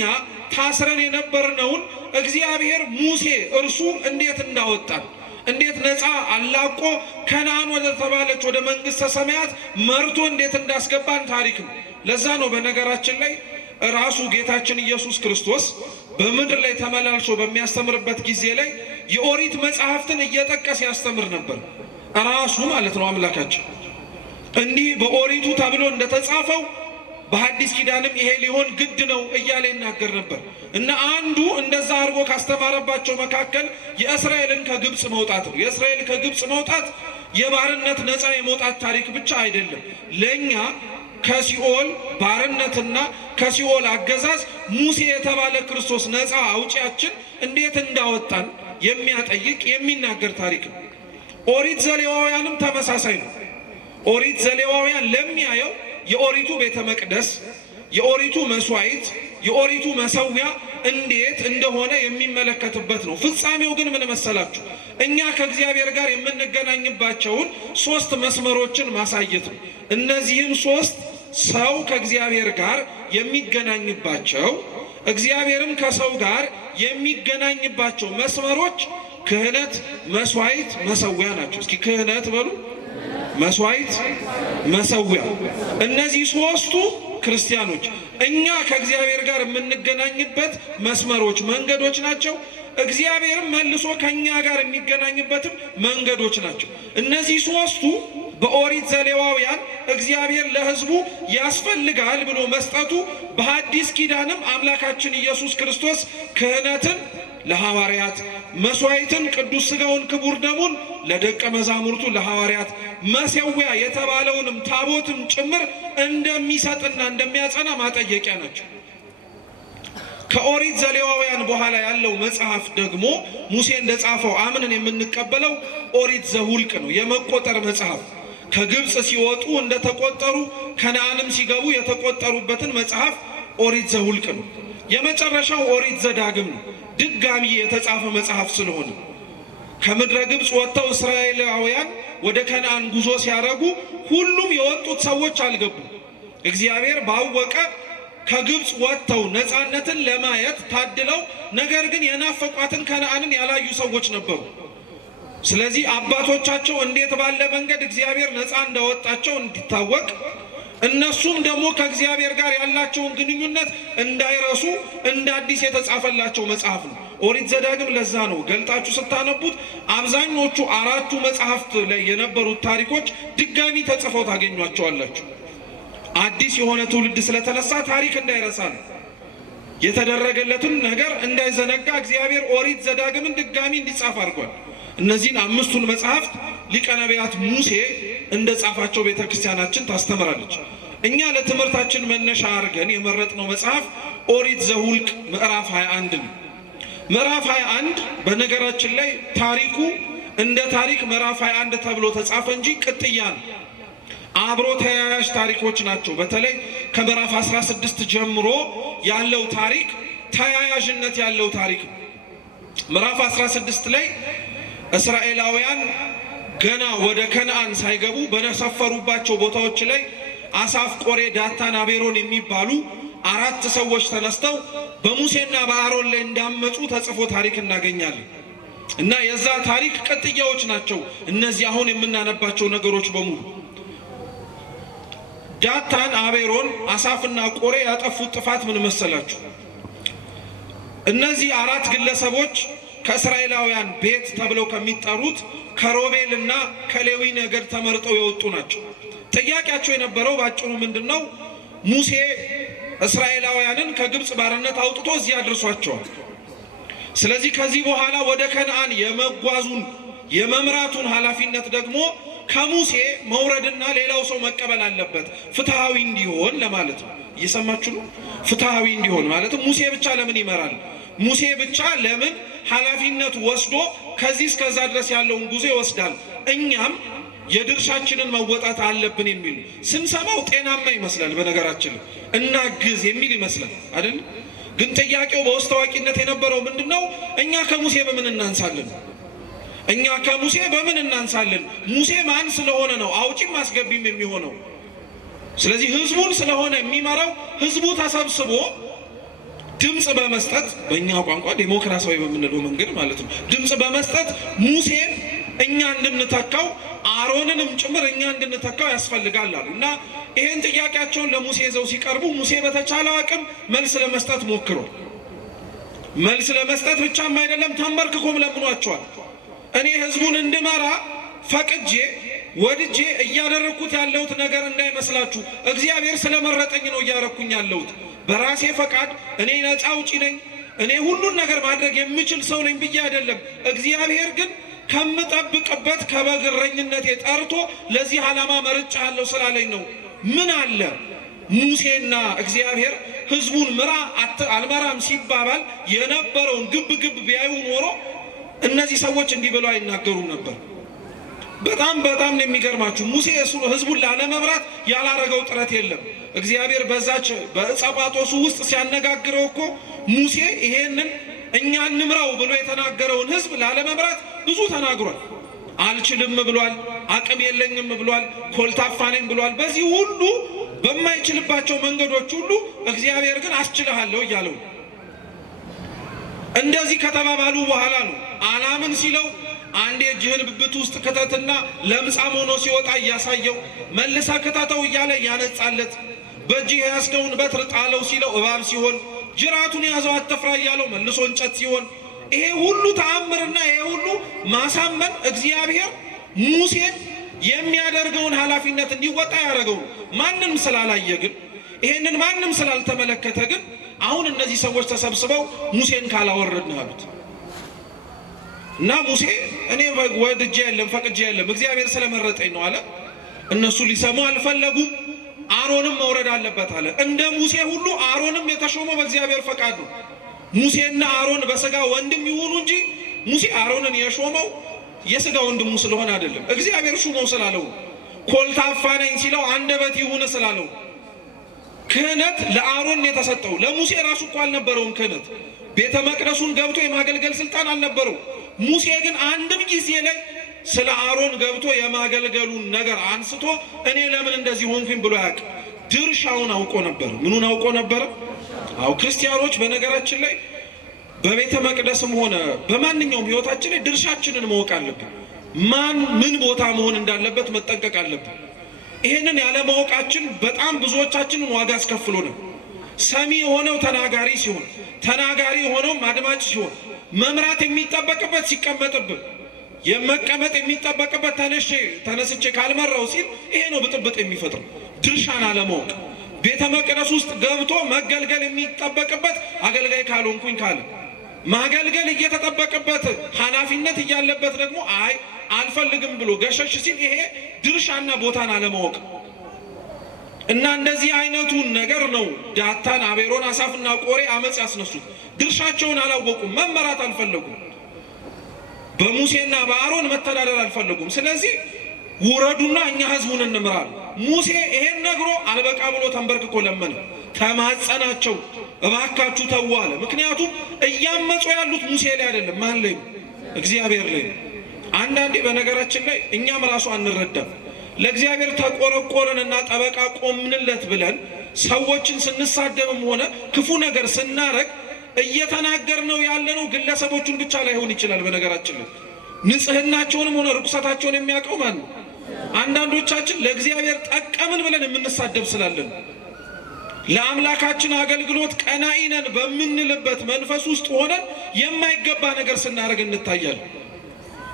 ታስረን የነበርነውን እግዚአብሔር ሙሴ እርሱ እንዴት እንዳወጣን እንዴት ነፃ አላቆ ከነዓን ወደ ተባለች ወደ መንግሥተ ሰማያት መርቶ እንዴት እንዳስገባን ታሪክ ነው። ለዛ ነው በነገራችን ላይ ራሱ ጌታችን ኢየሱስ ክርስቶስ በምድር ላይ ተመላልሶ በሚያስተምርበት ጊዜ ላይ የኦሪት መጽሐፍትን እየጠቀሰ ያስተምር ነበር። ራሱ ማለት ነው አምላካችን እንዲህ በኦሪቱ ተብሎ እንደተጻፈው በሐዲስ ኪዳንም ይሄ ሊሆን ግድ ነው እያለ ይናገር ነበር። እና አንዱ እንደዛ አድርጎ ካስተማረባቸው መካከል የእስራኤልን ከግብፅ መውጣት ነው። የእስራኤል ከግብፅ መውጣት የባርነት ነፃ የመውጣት ታሪክ ብቻ አይደለም። ለእኛ ከሲኦል ባርነትና ከሲኦል አገዛዝ ሙሴ የተባለ ክርስቶስ ነፃ አውጪያችን እንዴት እንዳወጣን የሚያጠይቅ የሚናገር ታሪክ ነው። ኦሪት ዘሌዋውያንም ተመሳሳይ ነው። ኦሪት ዘሌዋውያን ለሚያየው የኦሪቱ ቤተ መቅደስ፣ የኦሪቱ መስዋዕት፣ የኦሪቱ መሰዊያ እንዴት እንደሆነ የሚመለከትበት ነው። ፍጻሜው ግን ምን መሰላችሁ? እኛ ከእግዚአብሔር ጋር የምንገናኝባቸውን 3 መስመሮችን ማሳየት ነው። እነዚህም 3 ሰው ከእግዚአብሔር ጋር የሚገናኝባቸው እግዚአብሔርም ከሰው ጋር የሚገናኝባቸው መስመሮች ክህነት፣ መስዋዕት፣ መሰዊያ ናቸው። እስኪ ክህነት በሉ፣ መስዋዕት፣ መሰዊያ። እነዚህ 3ቱ ክርስቲያኖች እኛ ከእግዚአብሔር ጋር የምንገናኝበት መስመሮች መንገዶች ናቸው። እግዚአብሔርም መልሶ ከኛ ጋር የሚገናኝበትም መንገዶች ናቸው። እነዚህ 3ቱ በኦሪት ዘሌዋውያን እግዚአብሔር ለሕዝቡ ያስፈልጋል ብሎ መስጠቱ፣ በሐዲስ ኪዳንም አምላካችን ኢየሱስ ክርስቶስ ክህነትን ለሐዋርያት፣ መስዋዕትን ቅዱስ ሥጋውን ክቡር ደሙን ለደቀ መዛሙርቱ ለሐዋርያት፣ መሰዊያ የተባለውንም ታቦትም ጭምር እንደሚሰጥና እንደሚያጸና ማጠየቂያ ናቸው። ከኦሪት ዘሌዋውያን በኋላ ያለው መጽሐፍ ደግሞ ሙሴ እንደጻፈው አምነን የምንቀበለው ኦሪት ዘሁልቅ ነው። የመቆጠር መጽሐፍ ከግብፅ ሲወጡ እንደተቆጠሩ ከነዓንም ሲገቡ የተቆጠሩበትን መጽሐፍ ኦሪት ዘሁልቅ ነው። የመጨረሻው ኦሪት ዘዳግም ነው። ድጋሚ የተጻፈ መጽሐፍ ስለሆነ ከምድረ ግብፅ ወጥተው እስራኤላውያን ወደ ከነዓን ጉዞ ሲያደርጉ ሁሉም የወጡት ሰዎች አልገቡም። እግዚአብሔር ባወቀ ከግብፅ ወጥተው ነፃነትን ለማየት ታድለው ነገር ግን የናፈቋትን ከነዓንን ያላዩ ሰዎች ነበሩ። ስለዚህ አባቶቻቸው እንዴት ባለ መንገድ እግዚአብሔር ነፃ እንዳወጣቸው እንዲታወቅ እነሱም ደግሞ ከእግዚአብሔር ጋር ያላቸውን ግንኙነት እንዳይረሱ እንደ አዲስ የተጻፈላቸው መጽሐፍ ነው ኦሪት ዘዳግም። ለዛ ነው ገልጣችሁ ስታነቡት አብዛኞቹ 4ቱ መጽሐፍት ላይ የነበሩት ታሪኮች ድጋሚ ተጽፈው ታገኟቸዋላችሁ። አዲስ የሆነ ትውልድ ስለተነሳ ታሪክ እንዳይረሳ ነው። የተደረገለትን ነገር እንዳይዘነጋ እግዚአብሔር ኦሪት ዘዳግምን ድጋሚ እንዲጻፍ አድርጓል። እነዚህን 5ቱን መጽሐፍት ሊቀ ነቢያት ሙሴ እንደ ጻፋቸው ቤተክርስቲያናችን ታስተምራለች። እኛ ለትምህርታችን መነሻ አድርገን የመረጥነው መጽሐፍ ኦሪት ዘኍልቍ ምዕራፍ 21 ነው። ምዕራፍ 21 በነገራችን ላይ ታሪኩ እንደ ታሪክ ምዕራፍ 21 ተብሎ ተጻፈ እንጂ ቅጥያ ነው። አብሮ ተያያዥ ታሪኮች ናቸው። በተለይ ከምዕራፍ 16 ጀምሮ ያለው ታሪክ ተያያዥነት ያለው ታሪክ ነው። ምዕራፍ 16 ላይ እስራኤላውያን ገና ወደ ከነዓን ሳይገቡ በሰፈሩባቸው ቦታዎች ላይ አሳፍ፣ ቆሬ፣ ዳታን፣ አቤሮን የሚባሉ 4 ሰዎች ተነስተው በሙሴና በአሮን ላይ እንዳመፁ ተጽፎ ታሪክ እናገኛለን። እና የዛ ታሪክ ቅጥያዎች ናቸው እነዚህ አሁን የምናነባቸው ነገሮች በሙሉ። ዳታን፣ አቤሮን፣ አሳፍና ቆሬ ያጠፉት ጥፋት ምን መሰላችሁ? እነዚህ 4 ግለሰቦች ከእስራኤላውያን ቤት ተብለው ከሚጠሩት ከሮቤልና ከሌዊ ነገድ ተመርጠው የወጡ ናቸው። ጥያቄያቸው የነበረው ባጭሩ ምንድነው? ሙሴ እስራኤላውያንን ከግብፅ ባርነት አውጥቶ እዚህ አድርሷቸዋል። ስለዚህ ከዚህ በኋላ ወደ ከነዓን የመጓዙን የመምራቱን ኃላፊነት ደግሞ ከሙሴ መውረድና ሌላው ሰው መቀበል አለበት፣ ፍትሃዊ እንዲሆን ለማለት ነው። እየሰማችሁ ነው? ፍትሃዊ እንዲሆን ማለት ሙሴ ብቻ ለምን ይመራል? ሙሴ ብቻ ለምን ኃላፊነት ወስዶ ከዚህ እስከዛ ድረስ ያለውን ጉዞ ይወስዳል? እኛም የድርሻችንን መወጣት አለብን የሚል ስንሰማው ጤናማ ይመስላል። በነገራችን እናግዝ የሚል ይመስላል አይደል? ግን ጥያቄው በውስጥ ታዋቂነት የነበረው ምንድነው? እኛ ከሙሴ በምን እናንሳለን? እኛ ከሙሴ በምን እናንሳለን? ሙሴ ማን ስለሆነ ነው አውጪም አስገቢም የሚሆነው? ስለዚህ ህዝቡን ስለሆነ የሚመራው ህዝቡ ተሰብስቦ ድምጽ በመስጠት በእኛ ቋንቋ ዴሞክራሲያዊ በምንለው መንገድ ማለት ነው ድምጽ በመስጠት ሙሴን እኛ እንድንተካው አሮንንም ጭምር እኛ እንድንተካው ያስፈልጋል አሉ። እና ይሄን ጥያቄያቸውን ለሙሴ ይዘው ሲቀርቡ ሙሴ በተቻለው አቅም መልስ ለመስጠት ሞክሮ መልስ ለመስጠት ብቻም አይደለም ተንበርክኮም ለምኗቸዋል። እኔ ህዝቡን እንድመራ ፈቅጄ ወድጄ እያደረኩት ያለሁት ነገር እንዳይመስላችሁ እግዚአብሔር ስለመረጠኝ ነው እያደረኩኝ ያለሁት። በራሴ ፈቃድ እኔ ነፃ አውጪ ነኝ፣ እኔ ሁሉን ነገር ማድረግ የምችል ሰው ነኝ ብዬ አይደለም። እግዚአብሔር ግን ከምጠብቅበት ከበግ እረኝነቴ ጠርቶ ለዚህ ዓላማ መርጫለሁ ስላለኝ ነው። ምን አለ ሙሴና እግዚአብሔር ህዝቡን ምራ አልመራም ሲባባል የነበረውን ግብ ግብ ቢያዩ ኖሮ እነዚህ ሰዎች እንዲህ ብለው አይናገሩም ነበር። በጣም ነው የሚገርማችሁ። ሙሴ ህዝቡን ላለመምራት ያላረገው ጥረት የለም። እግዚአብሔር በዛች በዕፀ ጳጦሱ ውስጥ ሲያነጋግረው እኮ ሙሴ ይሄንን እኛ እንምራው ብሎ የተናገረውን ህዝብ ላለመምራት ብዙ ተናግሯል። አልችልም ብሏል፣ አቅም የለኝም ብሏል፣ ኮልታፋ ነኝ ብሏል። በዚህ ሁሉ በማይችልባቸው መንገዶች ሁሉ እግዚአብሔር ግን አስችልሃለሁ እያለው እንደዚህ ከተባባሉ በኋላ ነው አላምን ሲለው አንድ እጅህን ብብት ውስጥ ከተትና ለምጻም ሆኖ ሲወጣ እያሳየው መልሳ ከተተው እያለ ያነጻለት በእጅህ ያስከውን በትር ጣለው ሲለው እባብ ሲሆን ጅራቱን ያዘው አትፍራ እያለው መልሶ እንጨት ሲሆን ይሄ ሁሉ ተአምርና ይሄ ሁሉ ማሳመን እግዚአብሔር ሙሴን የሚያደርገውን ኃላፊነት እንዲወጣ ያደረገው ማንም ስላላየ ግን ይሄንን ማንም ስላልተመለከተ ግን አሁን እነዚህ ሰዎች ተሰብስበው ሙሴን ካላወረድን አሉት እና ሙሴ እኔ ወድጄ የለም ፈቅጄ የለም እግዚአብሔር ስለመረጠኝ ነው አለ። እነሱ ሊሰሙ አልፈለጉም። አሮንም መውረድ አለበት አለ። እንደ ሙሴ ሁሉ አሮንም የተሾመው በእግዚአብሔር ፈቃድ ነው። ሙሴና አሮን በስጋ ወንድም ይሁኑ እንጂ ሙሴ አሮንን የሾመው የስጋ ወንድሙ ስለሆነ አይደለም። እግዚአብሔር ሹመው ስላለው ኮልታፋ ነኝ ሲለው አንደበት ይሁን ስላለው ክህነት ለአሮን የተሰጠው ለሙሴ ራሱ እኮ አልነበረውም። ክህነት ቤተ መቅደሱን ገብቶ የማገልገል ስልጣን አልነበረው። ሙሴ ግን አንድም ጊዜ ላይ ስለ አሮን ገብቶ የማገልገሉን ነገር አንስቶ እኔ ለምን እንደዚህ ሆንኩኝ ብሎ ያውቅ ድርሻውን አውቆ ነበር። ምኑን አውቆ ነበር? አው ክርስቲያኖች በነገራችን ላይ በቤተ መቅደስም ሆነ በማንኛውም ህይወታችን ላይ ድርሻችንን ማወቅ አለብን። ማን ምን ቦታ መሆን እንዳለበት መጠንቀቅ አለብን። ይሄንን ያለ ማወቃችን በጣም ብዙዎቻችንን ዋጋ አስከፍሎ ነው። ሰሚ የሆነው ተናጋሪ ሲሆን፣ ተናጋሪ የሆነው አድማጭ ሲሆን፣ መምራት የሚጠበቅበት ሲቀመጥብን፣ የመቀመጥ የሚጠበቅበት ተነስቼ ካልመራው ሲል ይሄ ነው ብጥብጥ የሚፈጥረው። ድርሻን አለማወቅ። ቤተ መቅደስ ውስጥ ገብቶ መገልገል የሚጠበቅበት አገልጋይ ካልሆንኩኝ ካለ ማገልገል እየተጠበቅበት ኃላፊነት እያለበት ደግሞ አይ አልፈልግም ብሎ ገሸሽ ሲል ይሄ ድርሻና ቦታን አለማወቅ እና እንደዚህ አይነቱን ነገር ነው ዳታን፣ አቤሮን፣ አሳፍና ቆሬ አመጽ ያስነሱት። ድርሻቸውን አላወቁም፣ መመራት አልፈለጉም፣ በሙሴና በአሮን መተዳደር አልፈለጉም። ስለዚህ ውረዱና እኛ ህዝቡን እንምራል። ሙሴ ይሄን ነግሮ አልበቃ ብሎ ተንበርክኮ ለመነ፣ ተማጸናቸው፣ እባካችሁ ተው አለ። ምክንያቱም እያመጹ ያሉት ሙሴ ላይ አይደለም፣ ማን ላይ? እግዚአብሔር ላይ። አንዳንዴ በነገራችን ላይ እኛም ራሱ አንረዳም። ለእግዚአብሔር ተቆረቆረንና ጠበቃ ቆምንለት ብለን ሰዎችን ስንሳደብም ሆነ ክፉ ነገር ስናረግ እየተናገርነው ያለነው ግለሰቦቹን ብቻ ላይሆን ይችላል። በነገራችን ላይ ንጽህናቸውንም ሆነ ርኩሰታቸውን የሚያውቀው ማን ነው? አንዳንዶቻችን ለእግዚአብሔር ጠቀምን ብለን የምንሳደብ ስላለን ለአምላካችን አገልግሎት ቀናኢ ነን በምንልበት መንፈስ ውስጥ ሆነን የማይገባ ነገር ስናደርግ እንታያለን።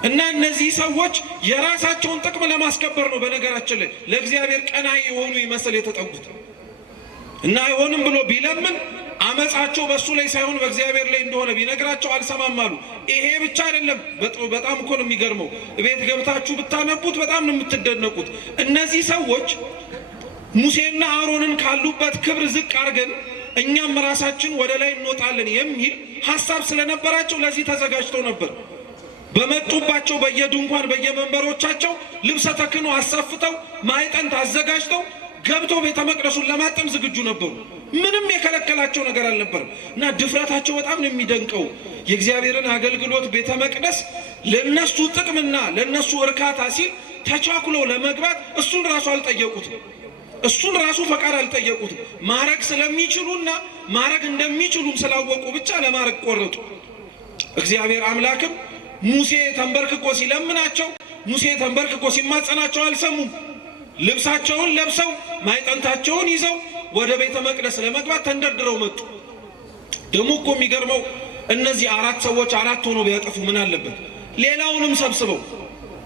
እና እነዚህ ሰዎች የራሳቸውን ጥቅም ለማስከበር ነው በነገራችን ላይ ለእግዚአብሔር ቀናኢ የሆኑ ይመስል የተጠጉት እና አይሆንም ብሎ ቢለምን አመጻቸው በሱ ላይ ሳይሆን በእግዚአብሔር ላይ እንደሆነ ቢነግራቸው አልሰማም አሉ። ይሄ ብቻ አይደለም፣ በጣም እኮ ነው የሚገርመው። ቤት ገብታችሁ ብታነቡት በጣም ነው የምትደነቁት። እነዚህ ሰዎች ሙሴና አሮንን ካሉበት ክብር ዝቅ አድርገን እኛም ራሳችን ወደ ላይ እንወጣለን የሚል ሐሳብ ስለነበራቸው ለዚህ ተዘጋጅተው ነበር። በመጡባቸው በየድንኳን በየመንበሮቻቸው ልብሰ ተክህኖ አሰፍተው ማዕጠንት አዘጋጅተው ገብተው ቤተ መቅደሱን ለማጠም ዝግጁ ነበሩ። ምንም የከለከላቸው ነገር አልነበረም እና ድፍረታቸው በጣም ነው የሚደንቀው። የእግዚአብሔርን አገልግሎት ቤተ መቅደስ ለነሱ ጥቅምና ለነሱ እርካታ ሲል ተቻኩለው ለመግባት እሱን ራሱ አልጠየቁትም። እሱን ራሱ ፈቃድ አልጠየቁትም። ማረግ ስለሚችሉና ማረግ እንደሚችሉም ስላወቁ ብቻ ለማረግ ቆረጡ። እግዚአብሔር አምላክም ሙሴ ተንበርክኮ ሲለምናቸው፣ ሙሴ ተንበርክኮ ሲማጸናቸው አልሰሙም። ልብሳቸውን ለብሰው ማዕጠንታቸውን ይዘው ወደ ቤተ መቅደስ ለመግባት ተንደርድረው መጡ። ደግሞ እኮ የሚገርመው እነዚህ አራት ሰዎች አራት ሆኖ ቢያጠፉ ምን አለበት? ሌላውንም ሰብስበው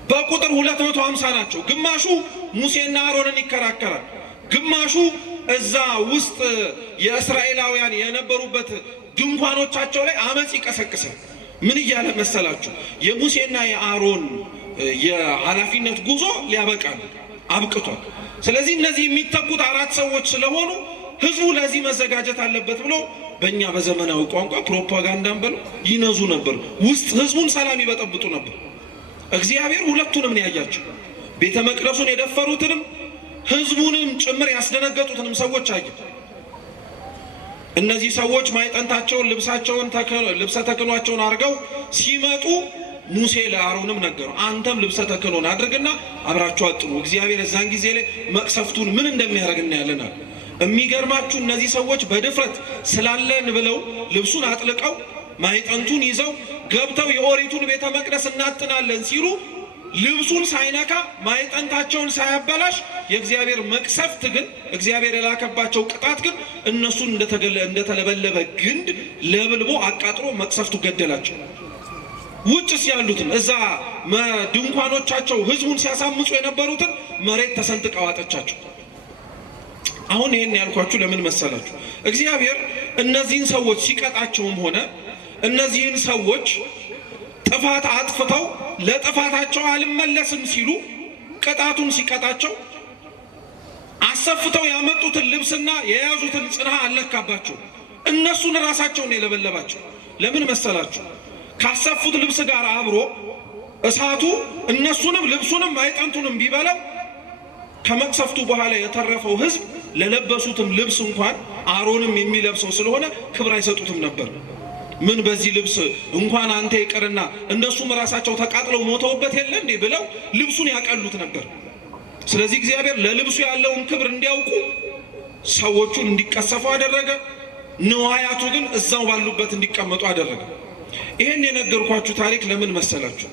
በቁጥር 250 ናቸው። ግማሹ ሙሴና አሮንን ይከራከራል፣ ግማሹ እዛ ውስጥ የእስራኤላውያን የነበሩበት ድንኳኖቻቸው ላይ አመጽ ይቀሰቅሳል። ምን እያለ መሰላችሁ? የሙሴና የአሮን የኃላፊነት ጉዞ ሊያበቃ አብቅቷል። ስለዚህ እነዚህ የሚተኩት አራት ሰዎች ስለሆኑ ህዝቡ ለዚህ መዘጋጀት አለበት ብሎ በእኛ በዘመናዊ ቋንቋ ፕሮፓጋንዳን ብለው ይነዙ ነበር። ውስጥ ህዝቡን ሰላም ይበጠብጡ ነበር። እግዚአብሔር ሁለቱንም ያያቸው፣ ቤተ መቅደሱን የደፈሩትንም ህዝቡንም ጭምር ያስደነገጡትንም ሰዎች አየ። እነዚህ ሰዎች ማዕጠንታቸውን ልብሰ ተክህኗቸውን አድርገው ሲመጡ ሙሴ ለአሮንም ነገረው፣ አንተም ልብሰ ተክህኖን አድርግና አብራችሁ አጥኑ፣ እግዚአብሔር እዛን ጊዜ ላይ መቅሰፍቱን ምን እንደሚያደርግ እናያለን። የሚገርማችሁ እነዚህ ሰዎች በድፍረት ስላለን ብለው ልብሱን አጥልቀው ማዕጠንቱን ይዘው ገብተው የኦሪቱን ቤተ መቅደስ እናጥናለን ሲሉ ልብሱን ሳይነካ ማዕጠንታቸውን ሳያበላሽ የእግዚአብሔር መቅሰፍት ግን እግዚአብሔር የላከባቸው ቅጣት ግን እነሱን እንደተለበለበ ግንድ ለብልቦ አቃጥሎ መቅሰፍቱ ገደላቸው። ውጭስ ያሉትን እዛ ድንኳኖቻቸው ህዝቡን ሲያሳምጹ የነበሩትን መሬት ተሰንጥቀ ዋጠቻቸው። አሁን ይሄን ያልኳችሁ ለምን መሰላችሁ? እግዚአብሔር እነዚህን ሰዎች ሲቀጣቸውም ሆነ እነዚህን ሰዎች ጥፋት አጥፍተው ለጥፋታቸው አልመለስም ሲሉ ቅጣቱን ሲቀጣቸው አሰፍተው ያመጡትን ልብስና የያዙትን ጽንሃ አለካባቸው። እነሱን ራሳቸውን የለበለባቸው ለምን መሰላችሁ? ካሰፉት ልብስ ጋር አብሮ እሳቱ እነሱንም ልብሱንም ማዕጠንቱንም ቢበላው ከመቅሰፍቱ በኋላ የተረፈው ህዝብ ለለበሱትም ልብስ እንኳን አሮንም የሚለብሰው ስለሆነ ክብር አይሰጡትም ነበር። ምን በዚህ ልብስ እንኳን አንተ ይቀርና እነሱም ራሳቸው ተቃጥለው ሞተውበት የለ እንዴ ብለው ልብሱን ያቀሉት ነበር። ስለዚህ እግዚአብሔር ለልብሱ ያለውን ክብር እንዲያውቁ ሰዎቹን እንዲቀሰፉ አደረገ። ንዋያቱ ግን እዛው ባሉበት እንዲቀመጡ አደረገ። ይሄን የነገርኳችሁ ታሪክ ለምን መሰላችሁ?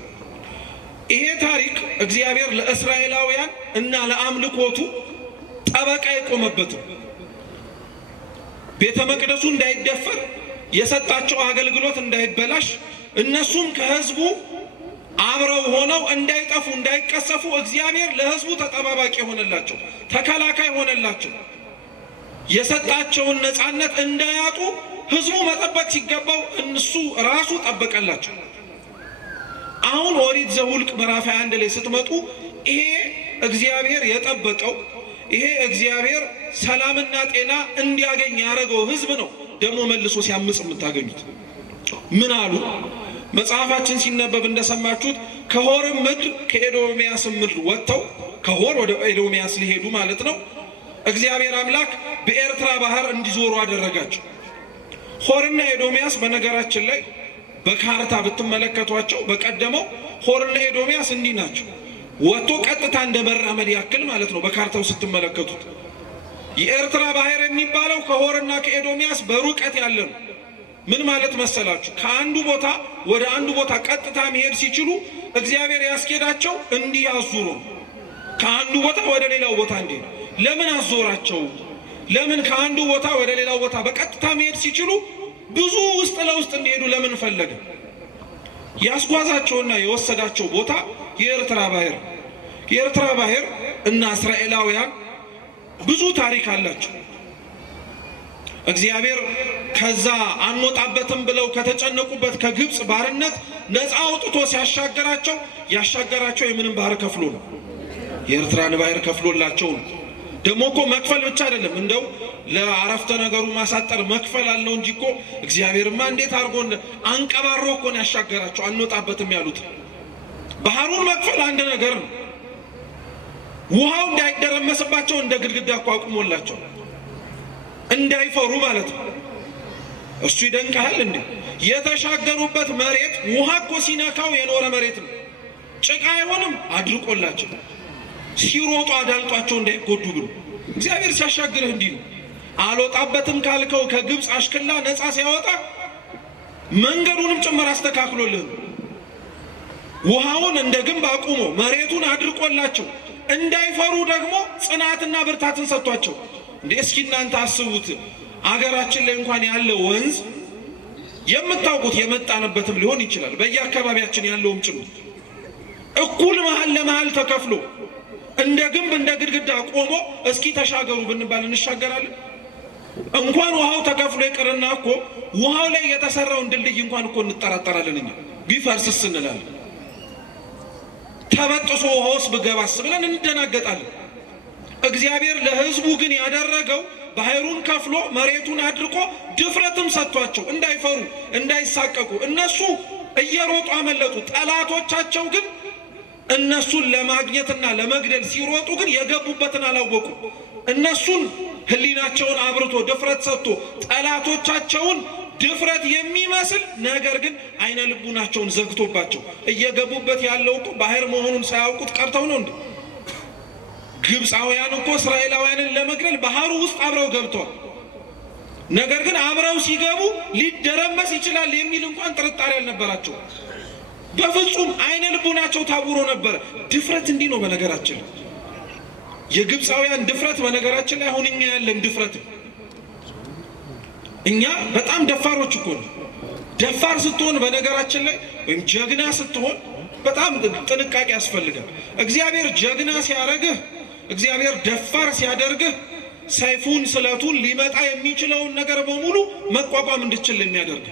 ይሄ ታሪክ እግዚአብሔር ለእስራኤላውያን እና ለአምልኮቱ ጠበቃ የቆመበት ቤተ መቅደሱ እንዳይደፈር የሰጣቸው አገልግሎት እንዳይበላሽ እነሱም ከህዝቡ አብረው ሆነው እንዳይጠፉ እንዳይቀሰፉ እግዚአብሔር ለህዝቡ ተጠባባቂ ሆነላቸው፣ ተከላካይ ሆነላቸው። የሰጣቸውን ነፃነት እንዳያጡ ህዝቡ መጠበቅ ሲገባው እነሱ ራሱ ጠበቀላቸው። አሁን ኦሪት ዘኍልቍ ምዕራፍ 21 ላይ ስትመጡ ይሄ እግዚአብሔር የጠበቀው ይሄ እግዚአብሔር ሰላምና ጤና እንዲያገኝ ያደረገው ሕዝብ ነው ደግሞ መልሶ ሲያምጽ የምታገኙት። ምን አሉ? መጽሐፋችን ሲነበብ እንደሰማችሁት ከሆርም ምድር ከኤዶምያስም ምድር ወጥተው ከሆር ወደ ኤዶምያስ ሊሄዱ ማለት ነው። እግዚአብሔር አምላክ በኤርትራ ባህር እንዲዞሩ አደረጋቸው። ሆርና ኤዶምያስ በነገራችን ላይ በካርታ ብትመለከቷቸው በቀደመው ሆርና ኤዶምያስ እንዲህ ናቸው። ወጥቶ ቀጥታ እንደ መራመድ ያክል ማለት ነው በካርታው ስትመለከቱት። የኤርትራ ባህር የሚባለው ከሆርና ከኤዶምያስ በሩቀት ያለ ነው። ምን ማለት መሰላችሁ? ከአንዱ ቦታ ወደ አንዱ ቦታ ቀጥታ መሄድ ሲችሉ እግዚአብሔር ያስኬዳቸው እንዲህ አዙሮ ከአንዱ ቦታ ወደ ሌላው ቦታ እንዲሄድ። ለምን አዞራቸው? ለምን ከአንዱ ቦታ ወደ ሌላው ቦታ በቀጥታ መሄድ ሲችሉ ብዙ ውስጥ ለውስጥ እንዲሄዱ ለምን ፈለገ? ያስጓዛቸውና የወሰዳቸው ቦታ የኤርትራ ባህር። የኤርትራ ባህር እና እስራኤላውያን ብዙ ታሪክ አላቸው። እግዚአብሔር ከዛ አንወጣበትም ብለው ከተጨነቁበት ከግብፅ ባርነት ነፃ አውጥቶ ሲያሻገራቸው ያሻገራቸው የምንም ባህር ከፍሎ ነው። የኤርትራን ባህር ከፍሎላቸው ነው። ደግሞ እኮ መክፈል ብቻ አይደለም፣ እንደው ለአረፍተ ነገሩ ማሳጠር መክፈል አለው እንጂ እኮ እግዚአብሔርማ እንዴት አድርጎ አንቀባሮ እኮ ነው ያሻገራቸው። አንወጣበትም ያሉት ባህሩን መክፈል አንድ ነገር ነው። ውሃው እንዳይደረመስባቸው እንደ ግድግዳ እኮ አቁሞላቸው እንዳይፈሩ ማለት ነው። እሱ ይደንቃል እንዴ! የተሻገሩበት መሬት ውሃ እኮ ሲነካው የኖረ መሬት ነው። ጭቃ አይሆንም፣ አድርቆላቸው ሲሮጡ አዳልጧቸው እንዳይጎዱ ብሎ እግዚአብሔር ሲያሻግርህ እንዲህ ነው። አልወጣበትም ካልከው ከግብፅ አሽክላ ነፃ ሲያወጣ መንገዱንም ጭምር አስተካክሎልህ ውሃውን እንደ ግንብ አቁሞ መሬቱን አድርቆላቸው እንዳይፈሩ ደግሞ ጽናትና ብርታትን ሰጥቷቸው። እንዴ እስኪ እናንተ አስቡት፣ አገራችን ላይ እንኳን ያለ ወንዝ የምታውቁት የመጣንበትም ሊሆን ይችላል፣ በየአካባቢያችን ያለውም ጭምር እኩል መሃል ለመሃል ተከፍሎ እንደ ግንብ እንደ ግድግዳ ቆሞ እስኪ ተሻገሩ ብንባል እንሻገራለን? እንኳን ውሃው ተከፍሎ ይቅርና እኮ ውሃው ላይ የተሰራውን ድልድይ እንኳን እኮ እንጠራጠራለን። እኛ ቢፈርስስ እንላለን። ተበጥሶ ውሃውስ ብገባስ ብለን እንደናገጣለን። እግዚአብሔር ለሕዝቡ ግን ያደረገው ባህሩን ከፍሎ መሬቱን አድርቆ ድፍረትም ሰጥቷቸው እንዳይፈሩ እንዳይሳቀቁ እነሱ እየሮጡ አመለጡ። ጠላቶቻቸው ግን እነሱን ለማግኘትና ለመግደል ሲሮጡ ግን የገቡበትን አላወቁ። እነሱን ሕሊናቸውን አብርቶ ድፍረት ሰጥቶ ጠላቶቻቸውን ድፍረት የሚመስል ነገር ግን አይነ ልቡናቸውን ዘግቶባቸው እየገቡበት ያለው እኮ ባህር መሆኑን ሳያውቁት ቀርተው ነው እንዴ? ግብፃውያን እኮ እስራኤላውያንን ለመግደል ባህሩ ውስጥ አብረው ገብተዋል። ነገር ግን አብረው ሲገቡ ሊደረመስ ይችላል የሚል እንኳን ጥርጣሬ አልነበራቸው። በፍጹም አይነ ልቡናቸው ታውሮ ነበር። ድፍረት እንዲህ ነው። በነገራችን የግብፃውያን ድፍረት በነገራችን ላይ አሁን እኛ ያለን ድፍረት፣ እኛ በጣም ደፋሮች እኮ ነው። ደፋር ስትሆን በነገራችን ላይ ወይም ጀግና ስትሆን በጣም ጥንቃቄ ያስፈልጋል። እግዚአብሔር ጀግና ሲያደርግህ፣ እግዚአብሔር ደፋር ሲያደርግህ ሰይፉን ስለቱን ሊመጣ የሚችለውን ነገር በሙሉ መቋቋም እንድችል የሚያደርግ።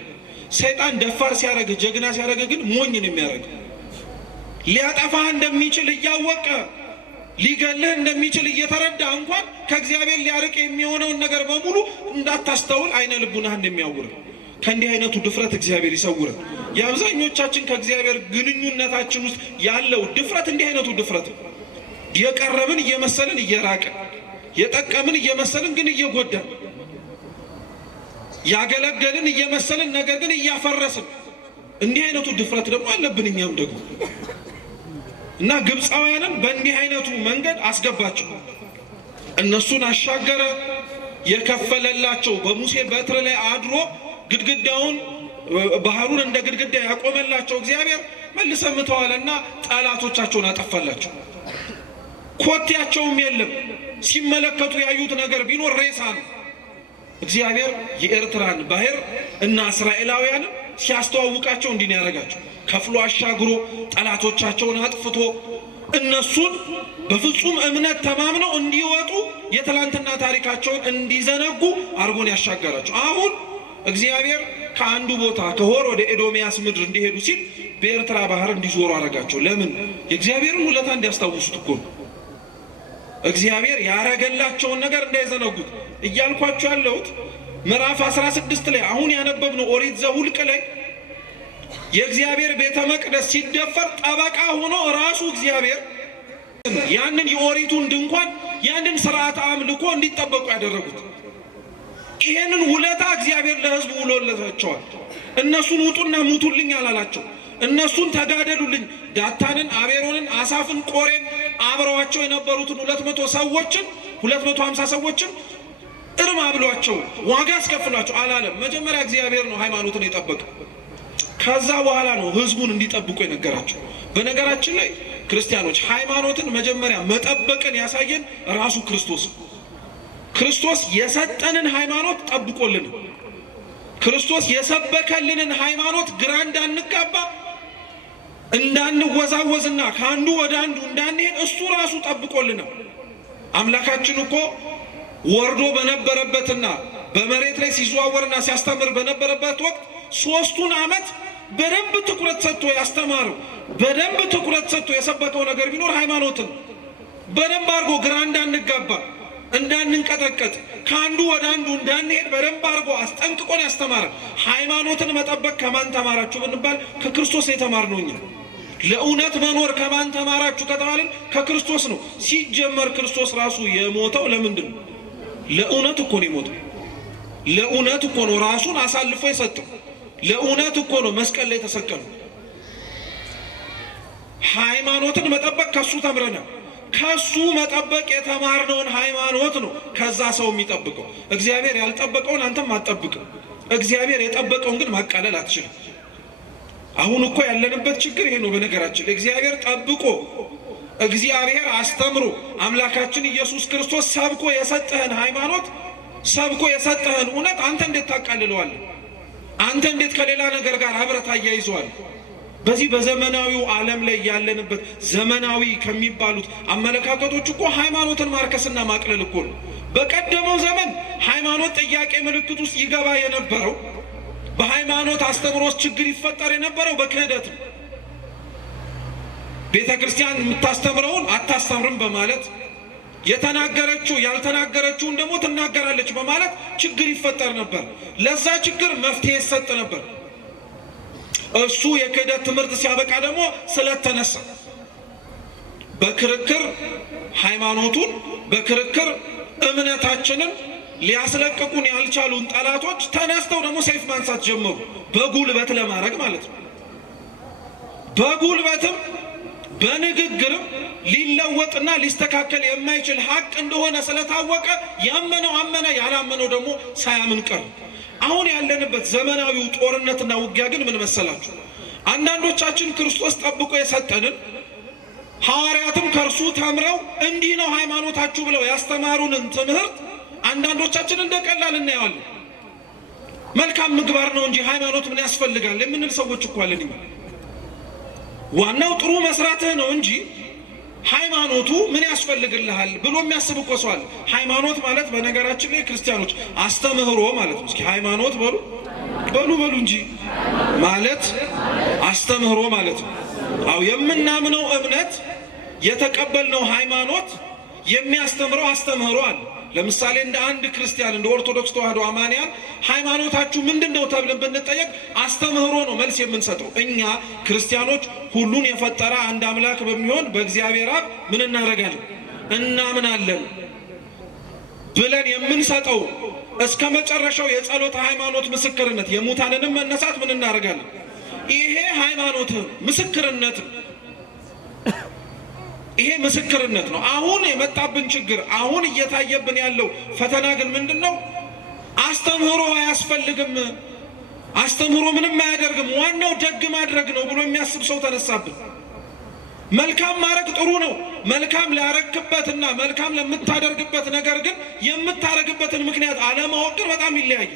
ሰይጣን ደፋር ሲያደርግህ፣ ጀግና ሲያደርግህ ግን ሞኝ ነው የሚያደርግ። ሊያጠፋህ እንደሚችል እያወቀ ሊገልህ እንደሚችል እየተረዳ እንኳን ከእግዚአብሔር ሊያርቅ የሚሆነውን ነገር በሙሉ እንዳታስተውል አይነ ልቡናህ እንደሚያውር። ከእንዲህ አይነቱ ድፍረት እግዚአብሔር ይሰውረን። የአብዛኞቻችን ከእግዚአብሔር ግንኙነታችን ውስጥ ያለው ድፍረት እንዲህ አይነቱ ድፍረት፣ የቀረብን እየመሰልን እየራቅን፣ የጠቀምን እየመሰልን ግን እየጎዳን፣ ያገለገልን እየመሰልን ነገር ግን እያፈረስን፣ እንዲህ አይነቱ ድፍረት ደግሞ አለብን እኛም ደግሞ እና ግብፃውያንን በእንዲህ አይነቱ መንገድ አስገባቸው። እነሱን አሻገረ። የከፈለላቸው በሙሴ በትር ላይ አድሮ ግድግዳውን ባህሩን እንደ ግድግዳ ያቆመላቸው እግዚአብሔር መልሰው ምተዋልና ጠላቶቻቸውን አጠፋላቸው። ኮቴያቸውም የለም። ሲመለከቱ ያዩት ነገር ቢኖር ሬሳ ነው። እግዚአብሔር የኤርትራን ባህር እና እስራኤላውያንን ሲያስተዋውቃቸው እንዲህ ያደረጋቸው ከፍሎ አሻግሮ ጠላቶቻቸውን አጥፍቶ እነሱን በፍጹም እምነት ተማምነው እንዲወጡ የትላንትና ታሪካቸውን እንዲዘነጉ አርጎን ያሻገራቸው። አሁን እግዚአብሔር ከአንዱ ቦታ ከሆር ወደ ኤዶምያስ ምድር እንዲሄዱ ሲል በኤርትራ ባህር እንዲዞሩ አረጋቸው። ለምን? የእግዚአብሔርን ውለታ እንዲያስታውሱት እኮ ነው። እግዚአብሔር ያረገላቸውን ነገር እንዳይዘነጉት እያልኳቸው ያለሁት ምዕራፍ 16 ላይ አሁን ያነበብነው ኦሪት ዘኍልቍ ላይ የእግዚአብሔር ቤተ መቅደስ ሲደፈር ጠበቃ ሆኖ ራሱ እግዚአብሔር ያንን የኦሪቱን ድንኳን ያንን ስርዓተ አምልኮ እንዲጠበቁ ያደረጉት። ይሄንን ውለታ እግዚአብሔር ለሕዝቡ ውሎላቸዋል። እነሱን ውጡና ሙቱልኝ አላላቸው። እነሱን ተጋደሉልኝ፣ ዳታንን፣ አቤሮንን፣ አሳፍን፣ ቆሬን አብረዋቸው የነበሩትን 200 ሰዎችን 250 ሰዎችን እርም አብሏቸው ዋጋ አስከፍሏቸው አላለም። መጀመሪያ እግዚአብሔር ነው ሃይማኖትን የጠበቀ። ከዛ በኋላ ነው ሕዝቡን እንዲጠብቁ የነገራቸው። በነገራችን ላይ ክርስቲያኖች ሃይማኖትን መጀመሪያ መጠበቅን ያሳየን ራሱ ክርስቶስ። ክርስቶስ የሰጠንን ሃይማኖት ጠብቆልን፣ ክርስቶስ የሰበከልንን ሃይማኖት ግራ እንዳንጋባ እንዳንወዛወዝና ከአንዱ ወደ አንዱ እንዳንሄድ እሱ ራሱ ጠብቆልናል። አምላካችን እኮ ወርዶ በነበረበትና በመሬት ላይ ሲዘዋወርና ሲያስተምር በነበረበት ወቅት 3ቱን ዓመት በደንብ ትኩረት ሰጥቶ ያስተማረው በደንብ ትኩረት ሰጥቶ የሰበከው ነገር ቢኖር ሃይማኖትን በደንብ አድርጎ ግራ እንዳንጋባ እንዳንንቀጠቀጥ ከአንዱ ወደ አንዱ እንዳንሄድ በደንብ አድርጎ አስጠንቅቆን ያስተማረ። ሃይማኖትን መጠበቅ ከማን ተማራችሁ ብንባል ከክርስቶስ የተማርነው እኛ። ለእውነት መኖር ከማን ተማራችሁ ከተባልን ከክርስቶስ ነው። ሲጀመር ክርስቶስ ራሱ የሞተው ለምንድን ነው? ለእውነት እኮ ነው የሞተው። ለእውነት እኮ ነው ራሱን አሳልፎ የሰጠው። ለእውነት እኮ ነው መስቀል ላይ የተሰቀለው። ሃይማኖትን መጠበቅ ከሱ ተምረናል። ከሱ መጠበቅ የተማርነውን ሃይማኖት ነው ከዛ ሰው የሚጠብቀው። እግዚአብሔር ያልጠበቀውን አንተም አትጠብቅም። እግዚአብሔር የጠበቀውን ግን ማቃለል አትችልም። አሁን እኮ ያለንበት ችግር ይሄ ነው። በነገራችን ላይ እግዚአብሔር ጠብቆ እግዚአብሔር አስተምሮ አምላካችን ኢየሱስ ክርስቶስ ሰብኮ የሰጠህን ሃይማኖት ሰብኮ የሰጠህን እውነት አንተ እንዴት ታቃልለዋለህ? አንተ እንዴት ከሌላ ነገር ጋር አብረህ አያይዘዋለህ? በዚህ በዘመናዊው ዓለም ላይ ያለንበት ዘመናዊ ከሚባሉት አመለካከቶች እኮ ሃይማኖትን ማርከስና ማቅለል እኮ ነው። በቀደመው ዘመን ሃይማኖት ጥያቄ ምልክት ውስጥ ይገባ የነበረው በሃይማኖት አስተምሮት ችግር ይፈጠር የነበረው በክህደት ነው። ቤተ ክርስቲያን የምታስተምረውን አታስተምርም በማለት የተናገረችው ያልተናገረችውን ደግሞ ትናገራለች በማለት ችግር ይፈጠር ነበር። ለዛ ችግር መፍትሄ ይሰጥ ነበር። እሱ የክህደት ትምህርት ሲያበቃ ደግሞ ስለተነሳ በክርክር ሃይማኖቱን በክርክር እምነታችንን ሊያስለቅቁን ያልቻሉን ጠላቶች ተነስተው ደግሞ ሰይፍ ማንሳት ጀመሩ። በጉልበት ለማድረግ ማለት ነው። በጉልበትም በንግግርም ሊለወጥና ሊስተካከል የማይችል ሀቅ እንደሆነ ስለታወቀ ያመነው አመነ፣ ያላመነው ደግሞ ሳያምን ቀረ። አሁን ያለንበት ዘመናዊው ጦርነትና ውጊያ ግን ምን መሰላችሁ? አንዳንዶቻችን ክርስቶስ ጠብቆ የሰጠንን ሐዋርያትም ከእርሱ ተምረው እንዲህ ነው ሃይማኖታችሁ ብለው ያስተማሩንን ትምህርት አንዳንዶቻችን እንደ ቀላል እናየዋለን። መልካም ምግባር ነው እንጂ ሃይማኖት ምን ያስፈልጋል የምንል ሰዎች እኮ አለን። ዋናው ጥሩ መስራትህ ነው እንጂ ሃይማኖቱ ምን ያስፈልግልሃል ብሎ የሚያስብ እኮ ሰው አለ። ሃይማኖት ማለት በነገራችን ላይ ክርስቲያኖች አስተምህሮ ማለት ነው። እስኪ ሃይማኖት በሉ እንጂ ማለት አስተምህሮ ማለት ነው። አው የምናምነው እምነት የተቀበልነው ሃይማኖት የሚያስተምረው አስተምህሮ አለ። ለምሳሌ እንደ አንድ ክርስቲያን እንደ ኦርቶዶክስ ተዋህዶ አማንያን ሃይማኖታችሁ ምንድነው ተብለን ብንጠየቅ አስተምህሮ ነው መልስ የምንሰጠው። እኛ ክርስቲያኖች ሁሉን የፈጠረ አንድ አምላክ በሚሆን በእግዚአብሔር አብ ምን እናደርጋለን? እናምናለን ብለን የምንሰጠው እስከ መጨረሻው የጸሎት ሃይማኖት ምስክርነት የሙታንንም መነሳት ምን እናደርጋለን? ይሄ ሃይማኖት ምስክርነት ነው። ይሄ ምስክርነት ነው። አሁን የመጣብን ችግር አሁን እየታየብን ያለው ፈተና ግን ምንድነው? አስተምህሮ አያስፈልግም፣ አስተምህሮ ምንም አያደርግም፣ ዋናው ደግ ማድረግ ነው ብሎ የሚያስብ ሰው ተነሳብን። መልካም ማድረግ ጥሩ ነው። መልካም ላረክበትና መልካም ለምታደርግበት ነገር ግን የምታረግበትን ምክንያት አለማወቅ ግን በጣም ይለያያል።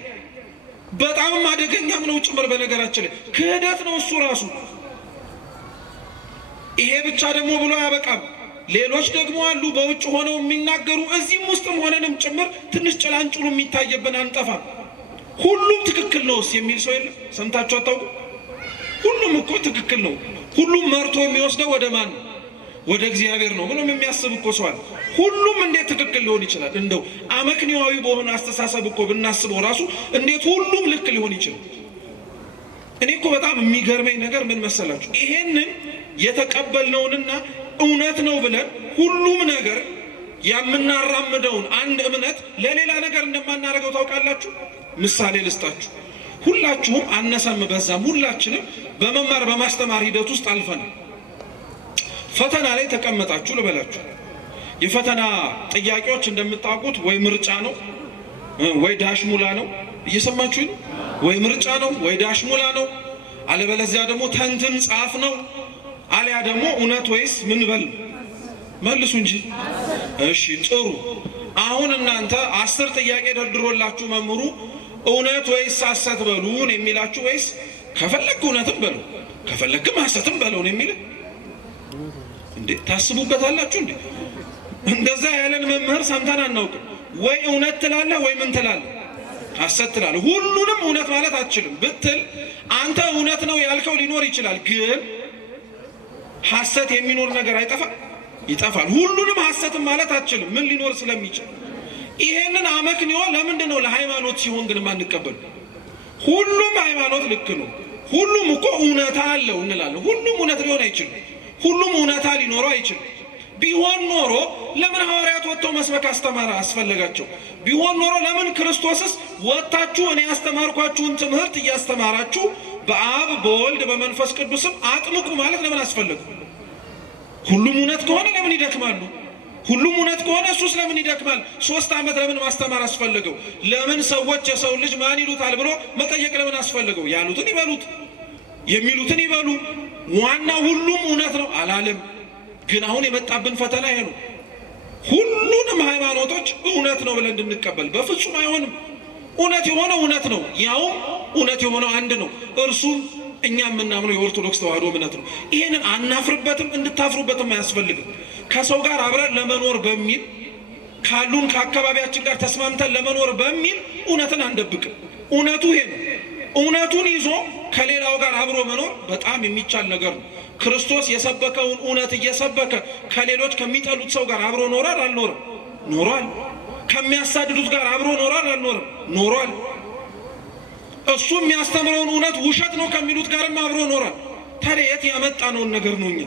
በጣም አደገኛም ነው ጭምር። በነገራችን ላይ ክህደት ነው እሱ ራሱ። ይሄ ብቻ ደግሞ ብሎ ያበቃም። ሌሎች ደግሞ አሉ በውጭ ሆነው የሚናገሩ እዚህም ውስጥም ሆነንም ጭምር ትንሽ ጭላንጭሉ የሚታየብን አንጠፋም። ሁሉም ትክክል ነውስ የሚል ሰው የለም። ሰምታችሁ አታውቁ? ሁሉም እኮ ትክክል ነው። ሁሉም መርቶ የሚወስደው ወደ ማን ነው? ወደ እግዚአብሔር ነው ብሎም የሚያስብ እኮ ሰው አለ። ሁሉም እንዴት ትክክል ሊሆን ይችላል? እንደው አመክንዮአዊ በሆነ አስተሳሰብ እኮ ብናስበው ራሱ እንዴት ሁሉም ልክ ሊሆን ይችላል? እኔ እኮ በጣም የሚገርመኝ ነገር ምን መሰላችሁ? ይሄንን የተቀበልነውንና እውነት ነው ብለን ሁሉም ነገር የምናራምደውን አንድ እምነት ለሌላ ነገር እንደማናደርገው ታውቃላችሁ? ምሳሌ ልስጣችሁ። ሁላችሁም አነሰም በዛም ሁላችንም በመማር በማስተማር ሂደት ውስጥ አልፈናል። ፈተና ላይ ተቀመጣችሁ ልበላችሁ። የፈተና ጥያቄዎች እንደምታውቁት ወይ ምርጫ ነው ወይ ዳሽሙላ ነው። እየሰማችሁኝ? ወይ ምርጫ ነው ወይ ዳሽሙላ ነው። አለበለዚያ ደግሞ ተንትን ጻፍ ነው። አሊያ ደግሞ እውነት ወይስ ምን በል መልሱ እንጂ። እሺ ጥሩ። አሁን እናንተ 10 ጥያቄ ደርድሮላችሁ መምሩ እውነት ወይስ ሐሰት በሉን የሚላችሁ ወይስ ከፈለክ እውነትም በሉ ከፈለክም ሐሰትም በሉን የሚል እንዴ? ታስቡበታላችሁ እንዴ? እንደዛ ያለን መምህር ሰምተን አናውቅም። ወይ እውነት ትላለህ ወይ ምን ትላለህ? ሐሰት ትላለህ። ሁሉንም እውነት ማለት አትችልም ብትል አንተ እውነት ነው ያልከው ሊኖር ይችላል፣ ግን ሐሰት የሚኖር ነገር አይጠፋም? ይጠፋል። ሁሉንም ሐሰትም ማለት አትችልም፣ ምን ሊኖር ስለሚችል። ይሄንን አመክንዮ ለምንድን ነው ለሃይማኖት ሲሆን ግን ማንቀበል? ሁሉም ሃይማኖት ልክ ነው፣ ሁሉም እኮ እውነታ አለው እንላለን። ሁሉም እውነት ሊሆን አይችልም፣ ሁሉም እውነታ ሊኖረው አይችልም። ቢሆን ኖሮ ለምን ሐዋርያት ወጥተው መስበክ አስፈለጋቸው? ቢሆን ኖሮ ለምን ክርስቶስስ ወጥታችሁ እኔ ያስተማርኳችሁን ትምህርት እያስተማራችሁ በአብ በወልድ በመንፈስ ቅዱስም አጥምቁ ማለት ለምን አስፈለገ? ሁሉም እውነት ከሆነ ለምን ይደክማሉ? ሁሉም እውነት ከሆነ እሱስ ለምን ይደክማል? 3 ዓመት ለምን ማስተማር አስፈለገው? ለምን ሰዎች የሰው ልጅ ማን ይሉታል ብሎ መጠየቅ ለምን አስፈለገው? ያሉትን ይበሉት፣ የሚሉትን ይበሉ። ዋና ሁሉም እውነት ነው አላለም። ግን አሁን የመጣብን ፈተና ይሄ ነው። ሁሉንም ሃይማኖቶች እውነት ነው ብለን እንድንቀበል በፍጹም አይሆንም። እውነት የሆነው እውነት ነው፣ ያውም እውነት የሆነው አንድ ነው። እርሱም እኛ የምናምነው የኦርቶዶክስ ተዋሕዶ እምነት ነው። ይሄንን አናፍርበትም፣ እንድታፍሩበትም አያስፈልግም። ከሰው ጋር አብረን ለመኖር በሚል ካሉን ከአካባቢያችን ጋር ተስማምተን ለመኖር በሚል እውነትን አንደብቅም። እውነቱ ይሄ ነው። እውነቱን ይዞ ከሌላው ጋር አብሮ መኖር በጣም የሚቻል ነገር ነው። ክርስቶስ የሰበከውን እውነት እየሰበከ ከሌሎች ከሚጠሉት ሰው ጋር አብሮ ኖሯል አልኖርም? ኖሯል። ከሚያሳድዱት ጋር አብሮ ኖሯል አልኖርም? ኖሯል። እሱ የሚያስተምረውን እውነት ውሸት ነው ከሚሉት ጋርም አብሮ ኖሯል። ታዲያ የት ያመጣነውን ነገር ነው እኛ?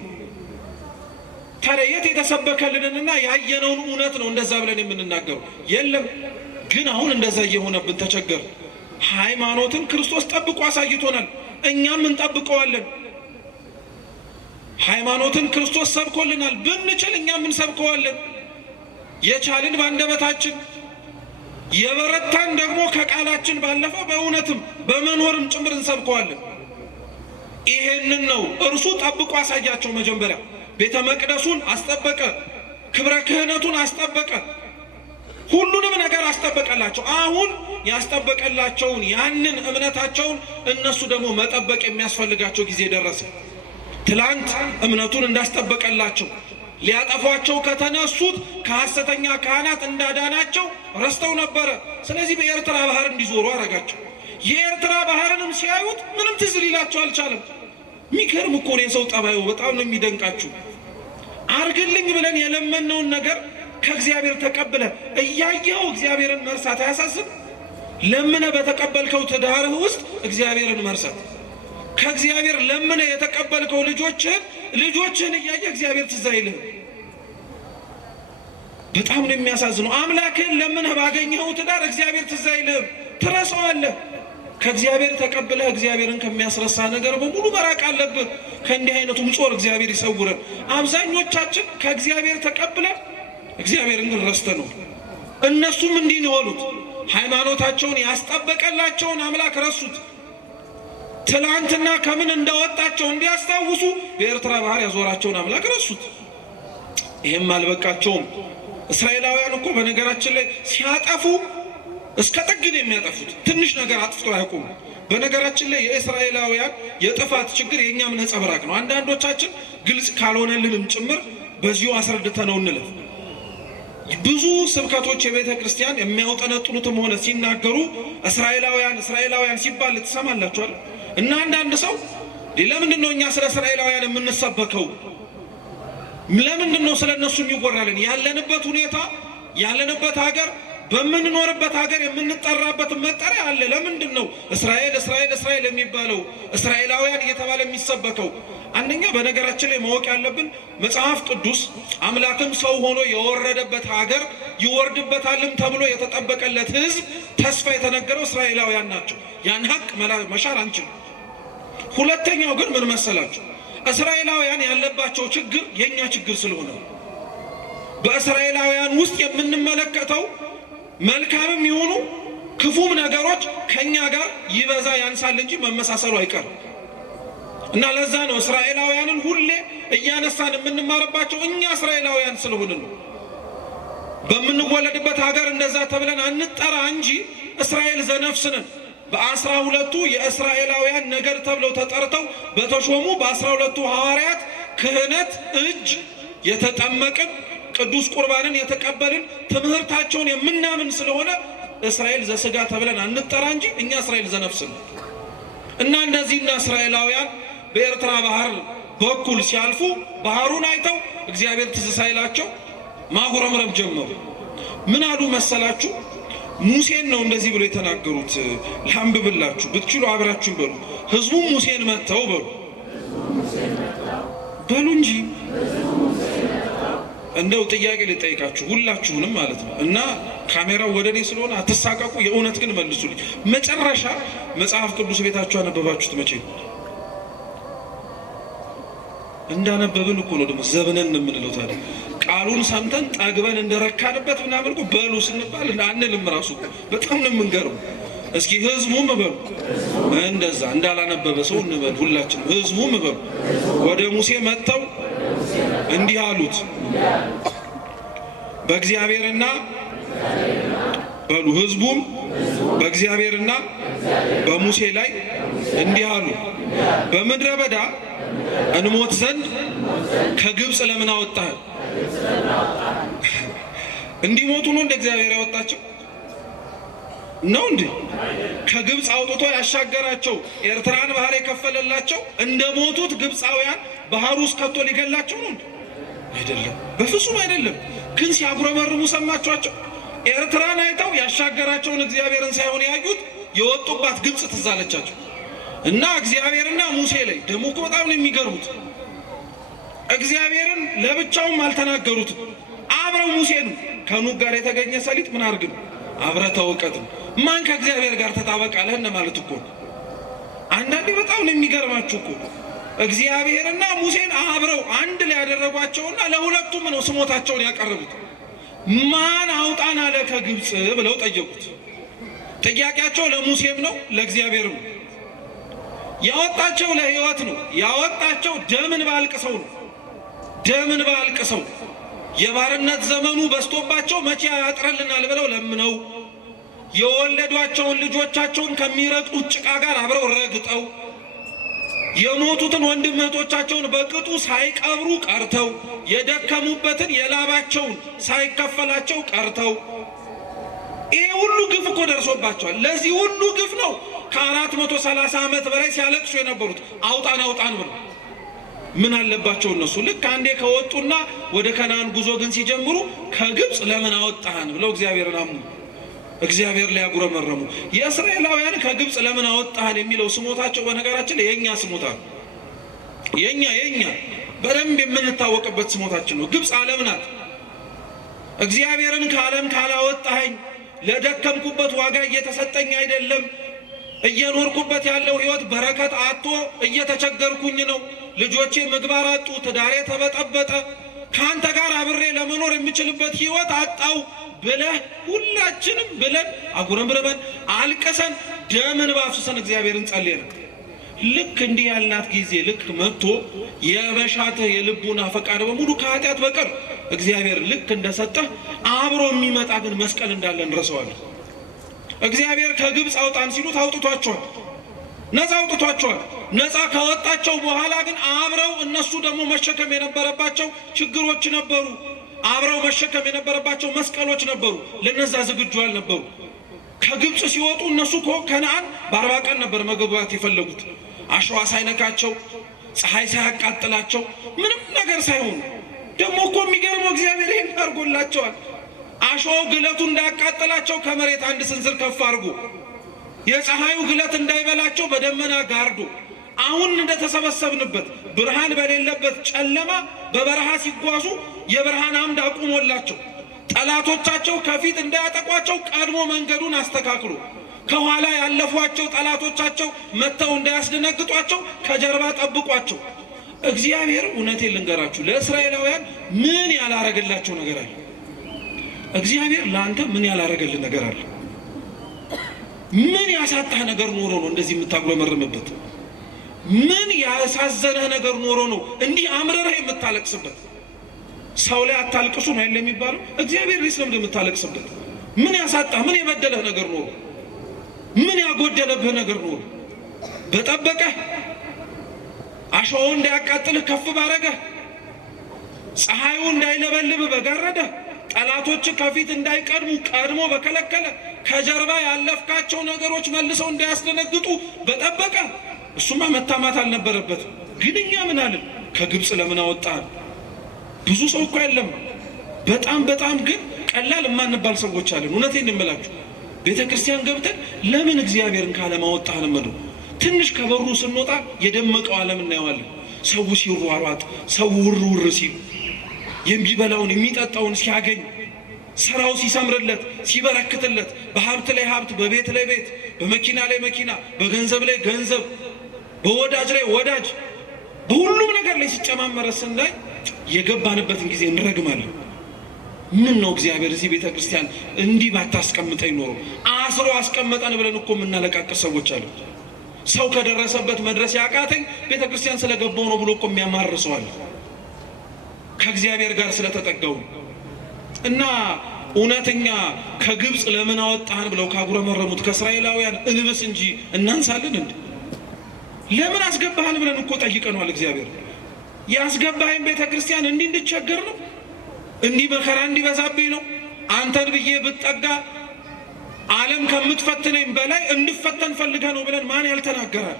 ታዲያ የት የተሰበከልንና ያየነውን እውነት ነው እንደዛ ብለን የምንናገረው? የለም። ግን አሁን እንደዛ እየሆነብን ተቸገር። ሃይማኖትን ክርስቶስ ጠብቆ አሳይቶናል፣ እኛም እንጠብቀዋለን። ሃይማኖትን ክርስቶስ ሰብኮልናል፣ ብንችል እኛም እንሰብከዋለን። የቻልን ባንደበታችን፣ የበረታን ደግሞ ከቃላችን ባለፈ በእውነትም በመኖርም ጭምር እንሰብከዋለን። ይሄንን ነው እርሱ ጠብቆ አሳያቸው። መጀመሪያ ቤተ መቅደሱን አስጠበቀ፣ ክብረ ክህነቱን አስጠበቀ፣ ሁሉንም ነገር አስጠበቀላቸው። አሁን ያስጠበቀላቸውን ያንን እምነታቸውን እነሱ ደግሞ መጠበቅ የሚያስፈልጋቸው ጊዜ ደረሰ። ትላንት እምነቱን እንዳስጠበቀላቸው ሊያጠፏቸው ከተነሱት ከሐሰተኛ ካህናት እንዳዳናቸው ረስተው ነበረ። ስለዚህ በኤርትራ ባህር እንዲዞሩ አረጋቸው። የኤርትራ ባህርንም ሲያዩት ምንም ትዝ ሊላቸው አልቻለም። የሚገርም እኮ ነው የሰው ጠባዩ፣ በጣም ነው የሚደንቃችሁ። አርግልኝ ብለን የለመነውን ነገር ከእግዚአብሔር ተቀብለ እያየው እግዚአብሔርን መርሳት አያሳስብ? ለምነ በተቀበልከው ትዳርህ ውስጥ እግዚአብሔርን መርሳት፣ ከእግዚአብሔር ለምነ የተቀበልከው ልጆችህን እያየ እግዚአብሔር ትዝ አይልህም። በጣም ነው የሚያሳዝነው። አምላክህን ለምነህ ባገኘኸው ትዳር እግዚአብሔር ትዝ አይልህም፣ ትረሳዋለህ። ከእግዚአብሔር ተቀብለህ እግዚአብሔርን ከሚያስረሳ ነገር በሙሉ መራቅ አለብህ። ከእንዲህ አይነቱም ጾር እግዚአብሔር ይሰውረን። አብዛኞቻችን ከእግዚአብሔር ተቀብለን እግዚአብሔርን ግን ረስተነው። እነሱም እንዲህ ነው የሆኑት። ሃይማኖታቸውን ያስጠበቀላቸውን አምላክ ረሱት። ትላንትና ከምን እንዳወጣቸው እንዲያስታውሱ በኤርትራ ባህር ያዞራቸውን አምላክ ረሱት። ይሄም አልበቃቸውም። እስራኤላውያን እኮ በነገራችን ላይ ሲያጠፉ እስከ ጥግ ነው የሚያጠፉት። ትንሽ ነገር አጥፍቶ አያውቁም። በነገራችን ላይ የእስራኤላውያን የጥፋት ችግር የእኛም ነጸብራቅ ነው። አንዳንዶቻችን ግልጽ ካልሆነልንም ጭምር በዚሁ አስረድተነው እንለፍ። ብዙ ስብከቶች የቤተ ክርስቲያን የሚያውጠነጥኑትም ሆነ ሲናገሩ እስራኤላውያን ሲባል ትሰማላችኋል። እና አንዳንድ ሰው ለምንድን ነው እኛ ስለ እስራኤላውያን የምንሰበከው? ለምንድን ነው ስለ እነሱ የሚወራልን? ያለንበት ሁኔታ ያለንበት ሀገር በምንኖርበት ሀገር የምንጠራበት መጠሪያ አለ። ለምንድን ነው እስራኤል እስራኤል እስራኤል የሚባለው እስራኤላውያን እየተባለ የሚሰበከው? አንደኛ በነገራችን ላይ ማወቅ ያለብን መጽሐፍ ቅዱስ አምላክም ሰው ሆኖ የወረደበት ሀገር ይወርድበታልም ተብሎ የተጠበቀለት ሕዝብ ተስፋ የተነገረው እስራኤላውያን ናቸው። ያን ሀቅ መሻር አንችልም። ሁለተኛው ግን ምን መሰላችሁ? እስራኤላውያን ያለባቸው ችግር የኛ ችግር ስለሆነ በእስራኤላውያን ውስጥ የምንመለከተው መልካምም ይሁኑ ክፉም ነገሮች ከኛ ጋር ይበዛ ያንሳል እንጂ መመሳሰሉ አይቀርም። እና ለዛ ነው እስራኤላውያንን ሁሌ እያነሳን የምንማርባቸው እኛ እስራኤላውያን ስለሆንን ነው። በምንወለድበት ሀገር እንደዛ ተብለን አንጠራ እንጂ እስራኤል ዘነፍስንን በ12ቱ የእስራኤላውያን ነገድ ተብለው ተጠርተው በተሾሙ በ12ቱ ሐዋርያት ክህነት እጅ የተጠመቅን ቅዱስ ቁርባንን የተቀበልን ትምህርታቸውን የምናምን ስለሆነ እስራኤል ዘስጋ ተብለን አንጠራ እንጂ እኛ እስራኤል ዘነፍስን። እና እነዚህና እስራኤላውያን በኤርትራ ባህር በኩል ሲያልፉ ባህሩን አይተው እግዚአብሔር ትዝ ሳይላቸው ማጉረምረም ጀመሩ። ምን አሉ መሰላችሁ? ሙሴን ነው እንደዚህ ብሎ የተናገሩት። ላንብብላችሁ፣ ብትችሉ አብራችሁ በሉ። ህዝቡም ሙሴን መተው በሉ እንጂ እንደው ጥያቄ ልጠይቃችሁ ሁላችሁንም ማለት ነው። እና ካሜራው ወደ እኔ ስለሆነ አትሳቀቁ። የእውነት ግን መልሱልኝ። መጨረሻ መጽሐፍ ቅዱስ ቤታችሁ አነበባችሁት መቼ? እንዳነበብን እኮ ነው ደግሞ ዘብነን የምንለው። ታዲያ ቃሉን ሰምተን ጠግበን እንደረካንበት ምናምን እኮ በሉ ስንባል አንልም። ራሱ በጣም ነው የምንገርም። እስኪ ህዝቡም በሉ፣ እንደዛ እንዳላነበበ ሰው እንበል ሁላችንም። ህዝቡም በሉ ወደ ሙሴ መጥተው እንዲህ አሉት፣ በእግዚአብሔርና በሉ ህዝቡም በእግዚአብሔርና በሙሴ ላይ እንዲህ አሉ፣ በምድረ በዳ እንሞት ዘንድ ከግብፅ ለምን አወጣህ? እንዲሞቱ ነው እንደ እግዚአብሔር ያወጣቸው ነው እንዴ? ከግብፅ አውጥቶ ያሻገራቸው ኤርትራን ባህር የከፈለላቸው እንደ ሞቱት ግብፃውያን ባህር ውስጥ ከቶ ሊገላቸው ነው እንዴ? አይደለም፣ በፍጹም አይደለም። ግን ሲያጉረመርሙ ሰማችኋቸው? ኤርትራን አይተው ያሻገራቸውን እግዚአብሔርን ሳይሆን ያዩት የወጡባት ግብፅ ትዝ አለቻቸው። እና እግዚአብሔርና ሙሴ ላይ ደግሞ እኮ በጣም ነው የሚገርሙት። እግዚአብሔርን ለብቻውም አልተናገሩትም። አብረው ሙሴን ከኑግ ጋር የተገኘ ሰሊጥ ምን አድርግ ነው አብረህ ተወቀጥ ነው። ማን ከእግዚአብሔር ጋር ተጣበቃለህ ማለት እኮ ነው። አንዳንዴ በጣም ነው የሚገርማችሁ እኮ እግዚአብሔርና ሙሴን አብረው አንድ ላይ ያደረጓቸውና ለሁለቱም ነው ስሞታቸውን ያቀረቡት። ማን አውጣን አለ ከግብፅ ብለው ጠየቁት። ጥያቄያቸው ለሙሴም ነው ለእግዚአብሔርም ነው። ያወጣቸው ለሕይወት ነው። ያወጣቸው ደምን ባልቅሰው ነው። ደምን ባልቅሰው የባርነት ዘመኑ በስቶባቸው መቼ ያጥረልናል ብለው ለምነው የወለዷቸውን ልጆቻቸውን ከሚረግጡት ጭቃ ጋር አብረው ረግጠው የሞቱትን ወንድም እህቶቻቸውን በቅጡ ሳይቀብሩ ቀርተው የደከሙበትን የላባቸውን ሳይከፈላቸው ቀርተው ይሄ ሁሉ ግፍ እኮ ደርሶባቸዋል። ለዚህ ሁሉ ግፍ ነው ከ430 ዓመት በላይ ሲያለቅሱ የነበሩት አውጣን አውጣን ብለው። ምን አለባቸው እነሱ? ልክ አንዴ ከወጡና ወደ ከነዓን ጉዞ ግን ሲጀምሩ ከግብፅ ለምን አወጣን ብለው እግዚአብሔርን አሙ። እግዚአብሔር ላይ ያጉረመረሙ። የእስራኤላውያን ከግብፅ ለምን አወጣን የሚለው ስሞታቸው በነገራችን ላይ የኛ ስሞታ ነው። የኛ በደንብ የምንታወቅበት ስሞታችን ነው። ግብፅ ዓለም ናት። እግዚአብሔርን ከዓለም ካላወጣኸኝ ለደከምኩበት ዋጋ እየተሰጠኝ አይደለም፣ እየኖርኩበት ያለው ህይወት በረከት አጥቶ እየተቸገርኩኝ ነው፣ ልጆቼ ምግባር አጡ፣ ትዳሬ ተበጠበጠ፣ ካንተ ጋር አብሬ ለመኖር የምችልበት ህይወት አጣው ብለህ ሁላችንም ብለን አጉረምርመን አልቀሰን ደምን ባፍሰን እግዚአብሔርን ጸልየን ልክ እንዲህ ያልናት ጊዜ ልክ መጥቶ የበሻትህ የልቡና ፈቃድ በሙሉ ከኃጢአት በቀር እግዚአብሔር ልክ እንደሰጠህ አብሮ የሚመጣ ግን መስቀል እንዳለ እንረሳዋለን። እግዚአብሔር ከግብፅ አውጣን ሲሉት አውጥቷቸዋል፣ ነፃ አውጥቷቸዋል። ነፃ ካወጣቸው በኋላ ግን አብረው እነሱ ደግሞ መሸከም የነበረባቸው ችግሮች ነበሩ። አብረው መሸከም የነበረባቸው መስቀሎች ነበሩ። ለነዛ ዝግጁ አልነበሩ። ከግብፅ ሲወጡ እነሱ ከነዓን በ40 ቀን ነበር መግባት የፈለጉት። አሸዋ ሳይነካቸው፣ ፀሐይ ሳያቃጥላቸው፣ ምንም ነገር ሳይሆኑ ደግሞ እኮ የሚገርመው እግዚአብሔር ይሄን አድርጎላቸዋል። አሸዋው ግለቱ እንዳያቃጥላቸው ከመሬት አንድ ስንዝር ከፍ አድርጎ፣ የፀሐዩ ግለት እንዳይበላቸው በደመና ጋርዶ፣ አሁን እንደተሰበሰብንበት ብርሃን በሌለበት ጨለማ በበረሃ ሲጓዙ የብርሃን አምድ አቁሞላቸው፣ ጠላቶቻቸው ከፊት እንዳያጠቋቸው ቀድሞ መንገዱን አስተካክሎ፣ ከኋላ ያለፏቸው ጠላቶቻቸው መጥተው እንዳያስደነግጧቸው ከጀርባ ጠብቋቸው። እግዚአብሔር እውነቴን ልንገራችሁ ለእስራኤላውያን ምን ያላረገላቸው ነገር አለ? እግዚአብሔር ለአንተ ምን ያላረገልን ነገር አለ? ምን ያሳጣህ ነገር ኖሮ ነው እንደዚህ የምታጉረመርምበት? ምን ያሳዘነህ ነገር ኖሮ ነው እንዲህ አምረረህ የምታለቅስበት? ሰው ላይ አታልቅሱ ነው አይደል የሚባለው? እግዚአብሔር ላይ ስለምን የምታለቅስበት? ምን ያሳጣህ? ምን የበደለህ ነገር ኖሮ? ምን ያጎደለብህ ነገር ኖሮ? በጠበቀህ አሸዋው እንዳያቃጥልህ ከፍ ባረገህ፣ ፀሐዩ እንዳይለበልብህ በጋረደህ፣ ጠላቶች ከፊት እንዳይቀድሙ ቀድሞ በከለከለ፣ ከጀርባ ያለፍካቸው ነገሮች መልሰው እንዳያስደነግጡ በጠበቀ፣ እሱማ መታማት አልነበረበትም። ግን እኛ ምን አለን? ከግብፅ ለምን አወጣን? ብዙ ሰው እኮ የለም በጣም ግን ቀላል የማንባል ሰዎች አለን። እውነቴን እንምላችሁ ቤተ ክርስቲያን ገብተን ለምን እግዚአብሔርን ካለማወጣህ ነው። ትንሽ ከበሩ ስንወጣ የደመቀው ዓለም እናየዋለን። ሰው ሲሯሯጥ፣ ሰው ውር ሲል፣ የሚበላውን የሚጠጣውን ሲያገኝ፣ ስራው ሲሰምርለት ሲበረክትለት፣ በሀብት ላይ ሀብት፣ በቤት ላይ ቤት፣ በመኪና ላይ መኪና፣ በገንዘብ ላይ ገንዘብ፣ በወዳጅ ላይ ወዳጅ፣ በሁሉም ነገር ላይ ሲጨማመረ ስናይ የገባንበትን ጊዜ እንረግማለን። ምን ነው እግዚአብሔር እዚህ ቤተ ክርስቲያን እንዲህ ባታስቀምጠኝ ኖሮ፣ አስሮ አስቀመጠን ብለን እኮ የምናለቃቅስ ሰዎች አሉ። ሰው ከደረሰበት መድረስ ያቃተኝ ቤተ ክርስቲያን ስለገባው ነው ብሎ እኮ የሚያማርሰዋል ከእግዚአብሔር ጋር ስለተጠጋው። እና እውነተኛ ከግብፅ ለምን አወጣህን ብለው ካጉረመረሙት ከእስራኤላውያን እንብስ እንጂ እናንሳለን እንዴ? ለምን አስገባህን ብለን እኮ ጠይቀነዋል እግዚአብሔር። ያስገባህን ቤተ ክርስቲያን እንዲህ እንድቸገር ነው? እንዲህ መከራ እንዲበዛብኝ ነው? አንተን ብዬ ብትጠጋ ዓለም ከምትፈትነኝ በላይ እንድፈተን ፈልገህ ነው ብለን ማን ያልተናገራል?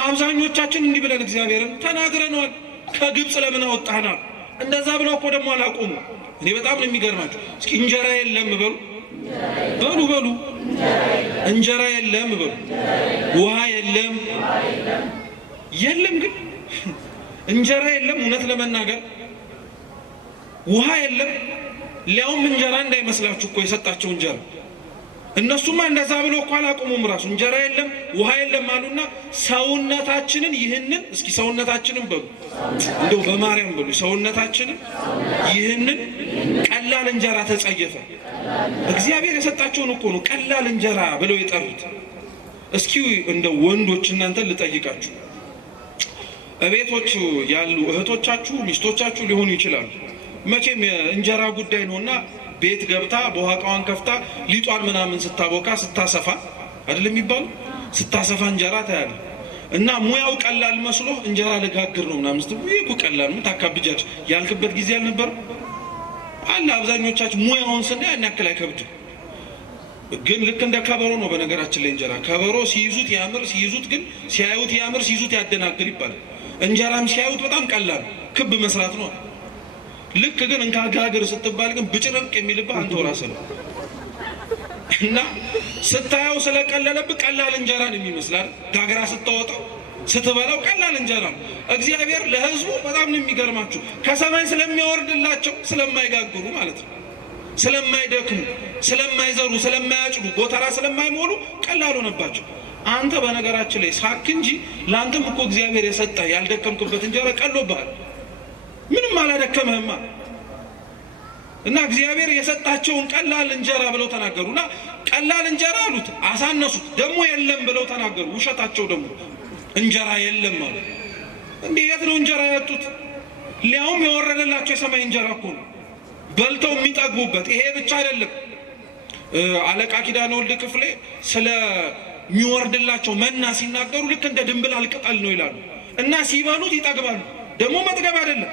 አብዛኞቻችን እንዲህ ብለን እግዚአብሔርን ተናግረነዋል። ከግብፅ ለምን አወጣህናል? እንደዛ ብለው እኮ ደግሞ አላቆሙ። እኔ በጣም ነው የሚገርማቸው። እስኪ እንጀራ የለም በሉ በሉ እንጀራ የለም በሉ፣ ውሃ የለም ግን እንጀራ የለም። እውነት ለመናገር ውሃ የለም። ሊያውም እንጀራ እንዳይመስላችሁ እኮ የሰጣቸው እንጀራ። እነሱማ እንደዛ ብሎ እኮ አላቆሙም። ራሱ እንጀራ የለም ውሃ የለም አሉና ሰውነታችንን ይህንን እስኪ ሰውነታችንን በሉ እንደው በማርያም በሉ ሰውነታችንን ይህንን ቀላል እንጀራ ተጸየፈ። እግዚአብሔር የሰጣቸውን እኮ ነው ቀላል እንጀራ ብለው የጠሩት። እስኪ እንደው ወንዶች እናንተን ልጠይቃችሁ፣ እቤቶች ያሉ እህቶቻችሁ ሚስቶቻችሁ ሊሆኑ ይችላሉ። መቼም የእንጀራ ጉዳይ ነውና ቤት ገብታ በውሃቃዋን ከፍታ ሊጧን ምናምን ስታቦካ ስታሰፋ አይደለም የሚባሉ ስታሰፋ እንጀራ ታያለ። እና ሙያው ቀላል መስሎ እንጀራ ልጋግር ነው ምናምን ስትሉ ይሄ ቀላል ነው ታካብጃች ያልክበት ጊዜ አልነበር አለ። አብዛኞቻችን ሙያውን ስናይ ያን ያክል አይከብድም። ግን ልክ እንደ ከበሮ ነው በነገራችን ላይ እንጀራ ከበሮ ሲይዙት ያምር፣ ሲይዙት ግን ሲያዩት ያምር፣ ሲይዙት ያደናግር ይባላል። እንጀራም ሲያዩት በጣም ቀላል ክብ መስራት ነው። ልክ ግን እንካጋግር ስትባል ግን ብጭርቅ የሚልብህ አንተው ራስህ ነው። እና ስታየው ስለቀለለብህ ቀላል እንጀራ ነው የሚመስላል። ጋግራ ስታወጣው ስትበላው ቀላል እንጀራ ነው። እግዚአብሔር ለሕዝቡ በጣም ነው የሚገርማችሁ ከሰማይ ስለሚያወርድላቸው ስለማይጋግሩ ማለት ነው፣ ስለማይደክሙ፣ ስለማይዘሩ፣ ስለማያጭዱ፣ ጎተራ ስለማይሞሉ ቀላል ሆነባቸው። አንተ በነገራችን ላይ ሳክ እንጂ ለአንተም እኮ እግዚአብሔር የሰጠህ ያልደከምክበት እንጀራ ቀሎብሃል። ምንም አላደከምህማ። እና እግዚአብሔር የሰጣቸውን ቀላል እንጀራ ብለው ተናገሩና ቀላል እንጀራ አሉት፣ አሳነሱት። ደግሞ የለም ብለው ተናገሩ፣ ውሸታቸው ደግሞ እንጀራ የለም አሉ። እንዴ የት ነው እንጀራ ያጡት? ሊያውም የወረደላቸው የሰማይ እንጀራ እኮ ነው በልተው የሚጠግቡበት። ይሄ ብቻ አይደለም። አለቃ ኪዳነ ወልድ ክፍሌ ስለሚወርድላቸው መና ሲናገሩ ልክ እንደ ድንብላል ቅጠል ነው ይላሉ። እና ሲበሉት ይጠግባሉ። ደግሞ መጥገብ አይደለም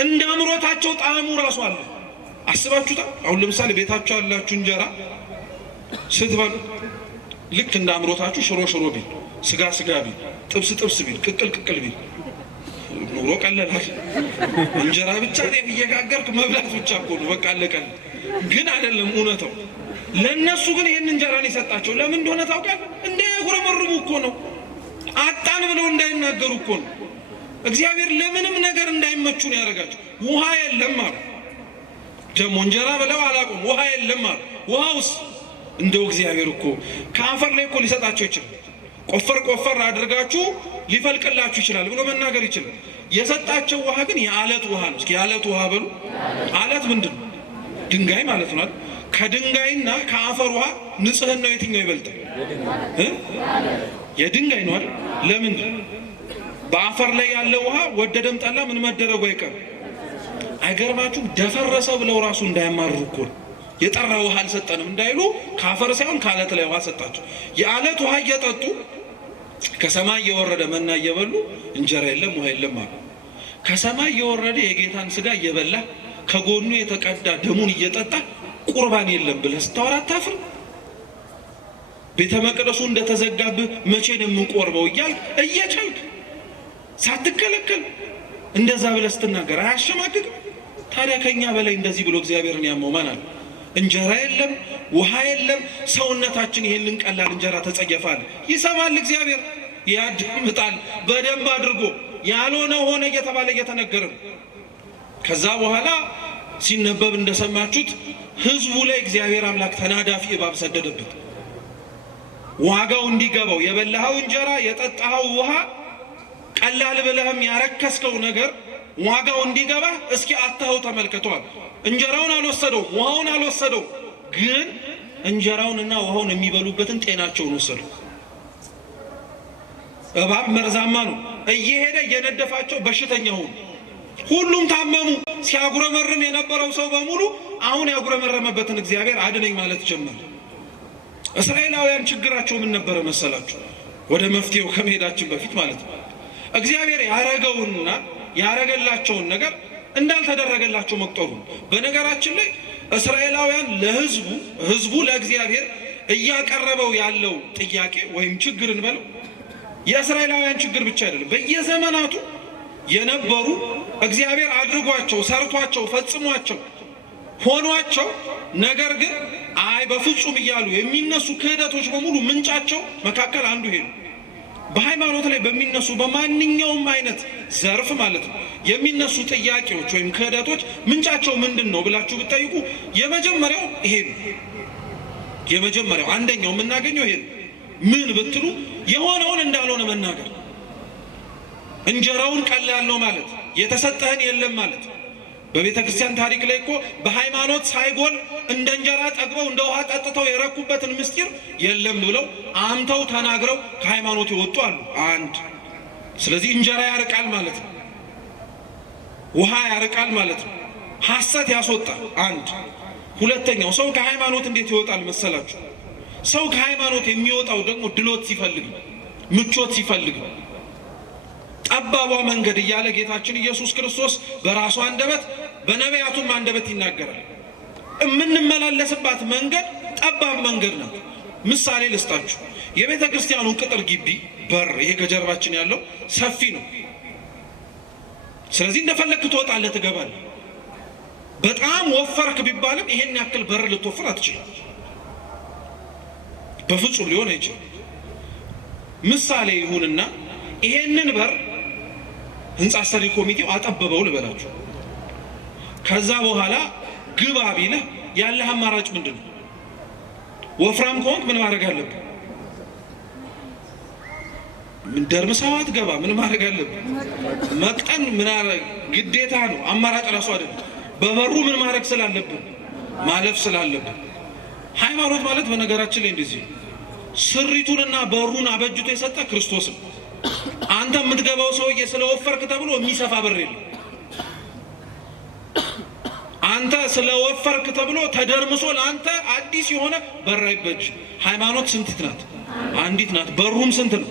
እንደ አምሮታቸው ጣዕሙ ራሱ አለ። አስባችሁታ? አሁን ለምሳሌ ቤታችሁ ያላችሁ እንጀራ ስትበሉ ልክ እንደ አምሮታችሁ ሽሮ ቢል ስጋ ስጋ ቢል፣ ጥብስ ጥብስ ቢል፣ ቅቅል ቅቅል ቢል ኑሮ ቀለላል። እንጀራ ብቻ ጤፍ እየጋገርክ መብላት ብቻ እኮ ነው በቃ አለቀል። ግን አይደለም እውነታው። ለእነሱ ግን ይህን እንጀራን የሰጣቸው ለምን እንደሆነ ታውቃለህ? እንዳያጉረመርሙ እኮ ነው። አጣን ብለው እንዳይናገሩ እኮ ነው። እግዚአብሔር ለምንም ነገር እንዳይመቹ ነው ያደረጋቸው። ውሃ የለም አሉ። ደግሞ እንጀራ ብለው አላቁም። ውሃ የለም አሉ። ውሃውስ እንደው እግዚአብሔር እኮ ከአፈር ላይ እኮ ሊሰጣቸው ይችላል። ቆፈር ቆፈር አድርጋችሁ ሊፈልቅላችሁ ይችላል ብሎ መናገር ይችላል። የሰጣቸው ውሃ ግን የአለት ውሃ ነው። እስኪ የአለት ውሃ በሉ። አለት ምንድን ነው? ድንጋይ ማለት ነው። ከድንጋይና ከአፈር ውሃ ንጽህናው የትኛው ይበልጣል? የድንጋይ ነው አይደል? ለምን? በአፈር ላይ ያለ ውሃ ወደደም ጠላ ምን መደረጉ አይቀርም። አይገርማችሁ? ደፈረሰ ብለው ራሱ እንዳያማሩ እኮ የጠራ ውሃ አልሰጠንም እንዳይሉ ከአፈር ሳይሆን ከአለት ላይ ውሃ ሰጣቸው። የአለት ውሃ እየጠጡ ከሰማይ እየወረደ መና እየበሉ እንጀራ የለም ውሃ የለም አሉ። ከሰማይ እየወረደ የጌታን ስጋ እየበላ ከጎኑ የተቀዳ ደሙን እየጠጣ ቁርባን የለም ብለህ ስታወራ አታፍር? ቤተ መቅደሱ እንደተዘጋብህ መቼ ነው የምንቆርበው እያልክ እየቻልክ ሳትከለከል እንደዛ ብለህ ስትናገር አያሸማቅቅም? ታዲያ ከኛ በላይ እንደዚህ ብሎ እግዚአብሔርን ያመው ማን አለ? እንጀራ የለም ውሃ የለም። ሰውነታችን ይሄንን ቀላል እንጀራ ተጸየፋል። ይሰማል እግዚአብሔር፣ ያዳምጣል በደንብ አድርጎ። ያልሆነ ሆነ እየተባለ እየተነገረ ነው። ከዛ በኋላ ሲነበብ እንደሰማችሁት ህዝቡ ላይ እግዚአብሔር አምላክ ተናዳፊ እባብ ሰደደበት። ዋጋው እንዲገባው የበላኸው እንጀራ የጠጣኸው ውሃ ቀላል ብለህም ያረከስከው ነገር ዋጋው እንዲገባ እስኪ አታው ተመልከቷል። እንጀራውን አልወሰደው ውሃውን አልወሰደው፣ ግን እንጀራውንና ውሃውን የሚበሉበትን ጤናቸውን ወሰደው። እባብ መርዛማ ነው። እየሄደ እየነደፋቸው በሽተኛ ሆኑ። ሁሉም ታመሙ። ሲያጉረመርም የነበረው ሰው በሙሉ አሁን ያጉረመረመበትን እግዚአብሔር አድነኝ ማለት ጀመረ። እስራኤላውያን ችግራቸው ምን ነበረ መሰላችሁ? ወደ መፍትሄው ከመሄዳችን በፊት ማለት ነው። እግዚአብሔር ያረገውንና ያረገላቸውን ነገር እንዳልተደረገላቸው መቁጠሩ። በነገራችን ላይ እስራኤላውያን ህዝቡ ለእግዚአብሔር እያቀረበው ያለው ጥያቄ ወይም ችግር እንበለው የእስራኤላውያን ችግር ብቻ አይደለም። በየዘመናቱ የነበሩ እግዚአብሔር አድርጓቸው ሰርቷቸው ፈጽሟቸው ሆኗቸው ነገር ግን አይ በፍጹም እያሉ የሚነሱ ክህደቶች በሙሉ ምንጫቸው መካከል አንዱ ይሄ ነው። በሃይማኖት ላይ በሚነሱ በማንኛውም አይነት ዘርፍ ማለት ነው የሚነሱ ጥያቄዎች ወይም ክህደቶች ምንጫቸው ምንድን ነው ብላችሁ ብትጠይቁ የመጀመሪያው ይሄ ነው። የመጀመሪያው አንደኛው የምናገኘው ይሄ ነው። ምን ብትሉ የሆነውን እንዳልሆነ መናገር። እንጀራውን ቀላል ነው ማለት የተሰጠህን የለም ማለት። በቤተ ክርስቲያን ታሪክ ላይ እኮ በሃይማኖት ሳይጎል እንደ እንጀራ ጠግበው እንደ ውሃ ጠጥተው የረኩበትን ምስጢር የለም ብለው አምተው ተናግረው ከሃይማኖት የወጡ አሉ። አንድ ስለዚህ እንጀራ ያርቃል ማለት ነው። ውሃ ያርቃል ማለት ነው። ሐሰት ያስወጣል። አንድ ሁለተኛው ሰው ከሃይማኖት እንዴት ይወጣል መሰላችሁ? ሰው ከሃይማኖት የሚወጣው ደግሞ ድሎት ሲፈልግ፣ ምቾት ሲፈልግ፣ ጠባቧ መንገድ እያለ ጌታችን ኢየሱስ ክርስቶስ በራሱ አንደበት በነቢያቱም አንደበት ይናገራል። የምንመላለስባት መንገድ ጠባብ መንገድ ናት። ምሳሌ ልስጣችሁ። የቤተ ክርስቲያኑ ቅጥር ግቢ በር ይሄ ከጀርባችን ያለው ሰፊ ነው። ስለዚህ እንደፈለግክ ትወጣለህ፣ ትገባለህ። በጣም ወፈርክ ቢባልም ይሄን ያክል በር ልትወፍር አትችልም። በፍጹም ሊሆን አይችልም። ምሳሌ ይሁንና ይሄንን በር ህንፃ አሰሪ ኮሚቴው አጠበበው ልበላችሁ። ከዛ በኋላ ግባ ቢልህ ያለህ አማራጭ ምንድን ነው? ወፍራም ከሆንክ ምን ማድረግ አለብህ? ምን ደርምሰው አትገባ። ምን ማድረግ አለብህ? መቅጠን ምን ግዴታ ነው። አማራጭ ራሱ አይደለም። በበሩ ምን ማድረግ ስላለብህ ማለፍ ስላለብህ። ሃይማኖት ማለት በነገራችን ላይ እንደዚህ ስሪቱንና በሩን አበጅቶ የሰጠ ክርስቶስ ነው። አንተ የምትገባው ሰውዬ ስለወፈርክ ተብሎ የሚሰፋ በር የለም። አንተ ስለወፈርክ ተብሎ ተደርምሶ ለአንተ አዲስ የሆነ በር አይበጅ። ሃይማኖት ስንቲት ናት? አንዲት ናት። በሩም ስንት ነው?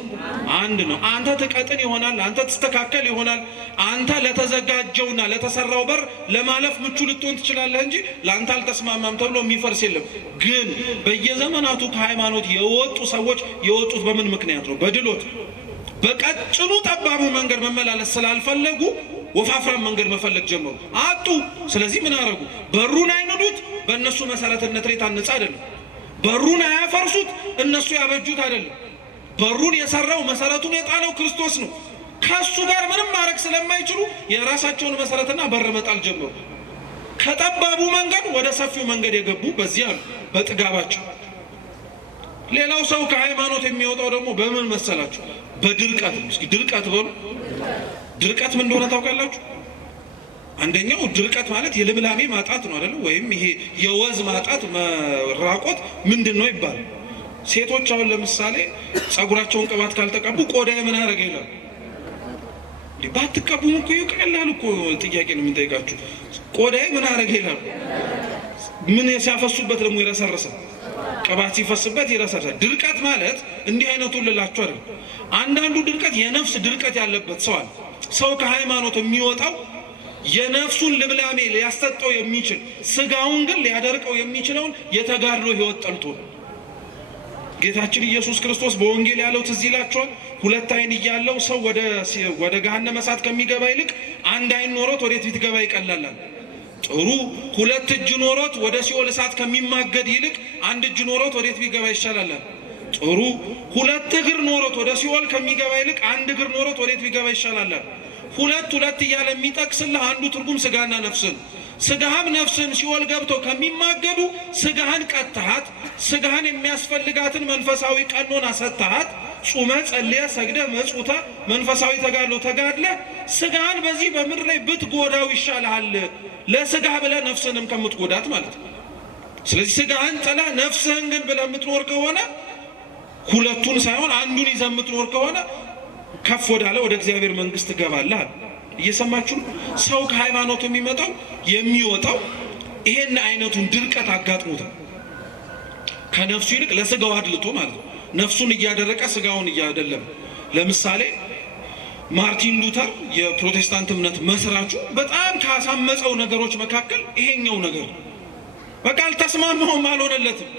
አንድ ነው። አንተ ትቀጥን ይሆናል፣ አንተ ትስተካከል ይሆናል፣ አንተ ለተዘጋጀውና ለተሰራው በር ለማለፍ ምቹ ልትሆን ትችላለህ እንጂ ለአንተ አልተስማማም ተብሎ የሚፈርስ የለም። ግን በየዘመናቱ ከሃይማኖት የወጡ ሰዎች የወጡት በምን ምክንያት ነው? በድሎት በቀጭኑ ጠባቡ መንገድ መመላለስ ስላልፈለጉ ወፋፍራም መንገድ መፈለግ ጀመሩ፣ አጡ። ስለዚህ ምን አረጉ? በሩን አይንዱት፣ በእነሱ መሰረትነት ላይ ታነጸ አይደለም። በሩን አያፈርሱት፣ እነሱ ያበጁት አይደለም። በሩን የሰራው መሰረቱን የጣለው ክርስቶስ ነው። ከሱ ጋር ምንም ማድረግ ስለማይችሉ የራሳቸውን መሰረትና በር መጣል ጀመሩ። ከጠባቡ መንገድ ወደ ሰፊው መንገድ የገቡ በዚህ አሉ፣ በጥጋባቸው። ሌላው ሰው ከሃይማኖት የሚወጣው ደግሞ በምን መሰላችሁ? በድርቀት ነው። እስኪ ድርቀት በሉ። ድርቀት ምን እንደሆነ ታውቃላችሁ? አንደኛው ድርቀት ማለት የልምላሜ ማጣት ነው አይደል? ወይም ይሄ የወዝ ማጣት መራቆት ምንድን ነው ይባላል። ሴቶች አሁን ለምሳሌ ጸጉራቸውን ቅባት ካልተቀቡ ቆዳዬ ምን አደረገ ይላሉ። ባትቀቡም እኮ ይቀላል እኮ። ጥያቄ ነው የምንጠይቃችሁ። ቆዳዬ ምን አደረገ ይላሉ። ምን ሲያፈሱበት ደግሞ ይረሰርሳል። ቅባት ሲፈስበት ይረሰርሳል። ድርቀት ማለት እንዲህ አይነቱን ልላችሁ አይደል። አንዳንዱ ድርቀት የነፍስ ድርቀት ያለበት ሰው አለ። ሰው ከሃይማኖት የሚወጣው የነፍሱን ልምላሜ ሊያሰጠው የሚችል ስጋውን ግን ሊያደርቀው የሚችለውን የተጋድሎ ህይወት ጠልቶ ነው። ጌታችን ኢየሱስ ክርስቶስ በወንጌል ያለው ትዝ ይላችኋል። ሁለት አይን እያለው ሰው ወደ ገሃነመ እሳት ከሚገባ ይልቅ አንድ አይን ኖሮት ወዴት ቢትገባ ይቀላል። ጥሩ። ሁለት እጅ ኖሮት ወደ ሲኦል እሳት ከሚማገድ ይልቅ አንድ እጅ ኖሮት ወዴት ቢገባ ይሻላል። ጥሩ። ሁለት እግር ኖሮት ወደ ሲኦል ከሚገባ ይልቅ አንድ እግር ኖሮት ወዴት ቢገባ ይሻላል። ሁለት እያለ የሚጠቅስልህ አንዱ ትርጉም ስጋና ነፍስን። ስጋህም ነፍስን ሲኦል ገብተው ከሚማገዱ ስጋህን ቀጥሃት፣ ስጋህን የሚያስፈልጋትን መንፈሳዊ ቀኖና ሰጥሃት፣ ጹመ ጸልየ ሰግደ መጽውተ መንፈሳዊ ተጋድሎ ተጋድለ ስጋህን በዚህ በምድር ላይ ብትጎዳው ይሻልሃል፣ ለስጋህ ብለህ ነፍስንም ከምትጎዳት ማለት ነው። ስለዚህ ስጋህን ጥለህ ነፍስህን ግን ብለህ የምትኖር ከሆነ ሁለቱን ሳይሆን አንዱን ይዘህ የምትኖር ከሆነ ከፍ ወዳለ ወደ እግዚአብሔር መንግስት ትገባለህ። እየሰማችሁ ነው? ሰው ከሃይማኖት የሚወጣው ይሄን አይነቱን ድርቀት አጋጥሞታል። ከነፍሱ ይልቅ ለስጋው አድልቶ ማለት ነው። ነፍሱን እያደረቀ ስጋውን እያደለመ። ለምሳሌ ማርቲን ሉተር የፕሮቴስታንት እምነት መስራቹ በጣም ካሳመፀው ነገሮች መካከል ይሄኛው ነገር በቃ አልተስማማውም፣ አልሆነለትም፣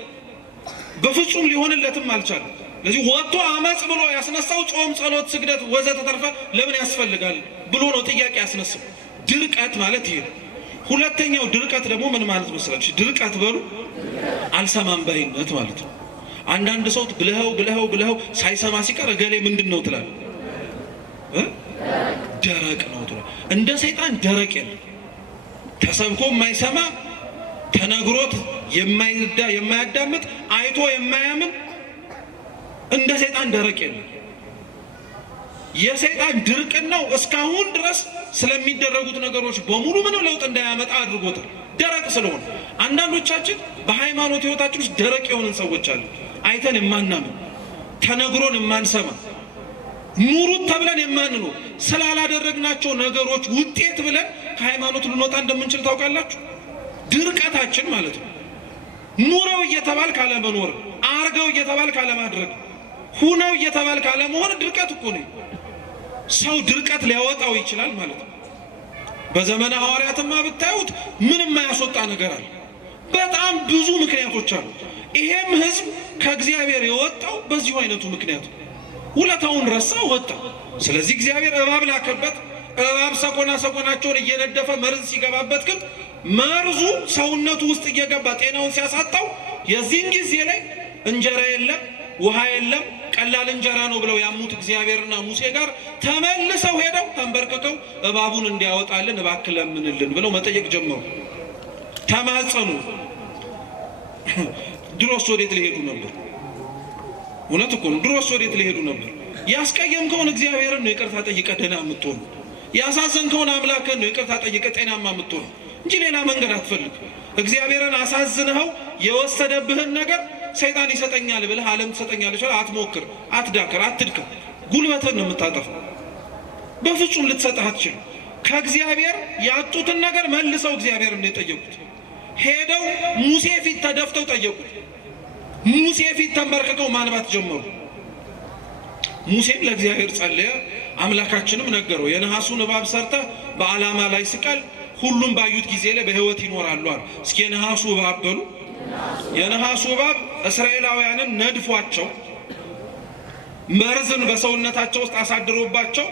በፍጹም ሊሆንለትም አልቻለም። ለዚህ ወጥቶ አመጽ ብሎ ያስነሳው ጾም፣ ጸሎት፣ ስግደት ወዘተ ተርፈ ለምን ያስፈልጋል ብሎ ነው ጥያቄ ያስነሳው። ድርቀት ማለት ይሄ ነው። ሁለተኛው ድርቀት ደግሞ ምን ማለት መሰላችሁ? ድርቀት በሉ አልሰማም ባይነት ማለት ነው። አንዳንድ ሰው ብለኸው ሳይሰማ ሲቀር እገሌ ምንድን ነው ትላለህ? ደረቅ ነው ትላለህ። እንደ ሰይጣን ደረቅ የለም። ተሰብኮ የማይሰማ ተነግሮት የማያዳምጥ አይቶ የማያምን እንደ ሰይጣን ደረቅ የለም። የሰይጣን ድርቅናው እስካሁን ድረስ ስለሚደረጉት ነገሮች በሙሉ ምንም ለውጥ እንዳያመጣ አድርጎታል። ደረቅ ስለሆነ አንዳንዶቻችን በሃይማኖት ህይወታችን ውስጥ ደረቅ የሆንን ሰዎች አሉ። አይተን የማናምን፣ ተነግሮን የማንሰማ፣ ኑሩት ተብለን የማንኖር፣ ስላላደረግናቸው ነገሮች ውጤት ብለን ከሃይማኖት ልንወጣ እንደምንችል ታውቃላችሁ። ድርቀታችን ማለት ነው። ኑረው እየተባል ካለመኖር፣ አርገው እየተባል ካለማድረግ፣ ሁነው እየተባል ካለመሆን ድርቀት እኮ ነው። ሰው ድርቀት ሊያወጣው ይችላል ማለት ነው። በዘመነ ሐዋርያትማ ብታዩት ምንም የማያስወጣ ነገር አለ። በጣም ብዙ ምክንያቶች አሉ። ይሄም ህዝብ ከእግዚአብሔር የወጣው በዚሁ አይነቱ ምክንያት ነው። ውለታውን ረሳ፣ ወጣ። ስለዚህ እግዚአብሔር እባብ ላከበት። እባብ ሰኮናቸውን እየነደፈ መርዝ ሲገባበት ግን መርዙ ሰውነቱ ውስጥ እየገባ ጤናውን ሲያሳጣው የዚህን ጊዜ ላይ እንጀራ የለም፣ ውሃ የለም፣ ቀላል እንጀራ ነው ብለው ያሙት እግዚአብሔርና ሙሴ ጋር ተመልሰው ሄደው ተንበርክከው እባቡን እንዲያወጣልን እባክህ ለምንልን ብለው መጠየቅ ጀመሩ። ተማጸኑ። ድሮስ ወዴት ሊሄዱ ነበር? እውነት እኮ ነው። ድሮስ ወዴት ሊሄዱ ነበር? ያስቀየምከውን እግዚአብሔርን ነው ይቅርታ ጠይቀህ ደህና የምትሆኑ። ያሳዘንከውን አምላክህን ነው ይቅርታ ጠይቀህ ጤናማ የምትሆኑ እንጂ ሌላ መንገድ አትፈልግ። እግዚአብሔርን አሳዝነኸው የወሰደብህን ነገር ሰይጣን ይሰጠኛል ብለህ ዓለም ትሰጠኛለች አትሞክር፣ አትዳከር፣ አትድከም። ጉልበትህን ነው የምታጠፋው። በፍጹም ልትሰጥህ አትችልም። ከእግዚአብሔር ያጡትን ነገር መልሰው እግዚአብሔርን ነው የጠየቁት። ሄደው ሙሴ ፊት ተደፍተው ጠየቁት። ሙሴ ፊት ተንበርክከው ማንባት ጀመሩ። ሙሴም ለእግዚአብሔር ጸለየ፣ አምላካችንም ነገረው። የነሐሱን እባብ ሰርተህ በዓላማ ላይ ስቀል፣ ሁሉም ባዩት ጊዜ ላይ በሕይወት ይኖራሉ አለ። እስኪ የነሐሱ እባብ በሉ። የነሐሱ እባብ እስራኤላውያንን ነድፏቸው መርዝን በሰውነታቸው ውስጥ አሳድሮባቸው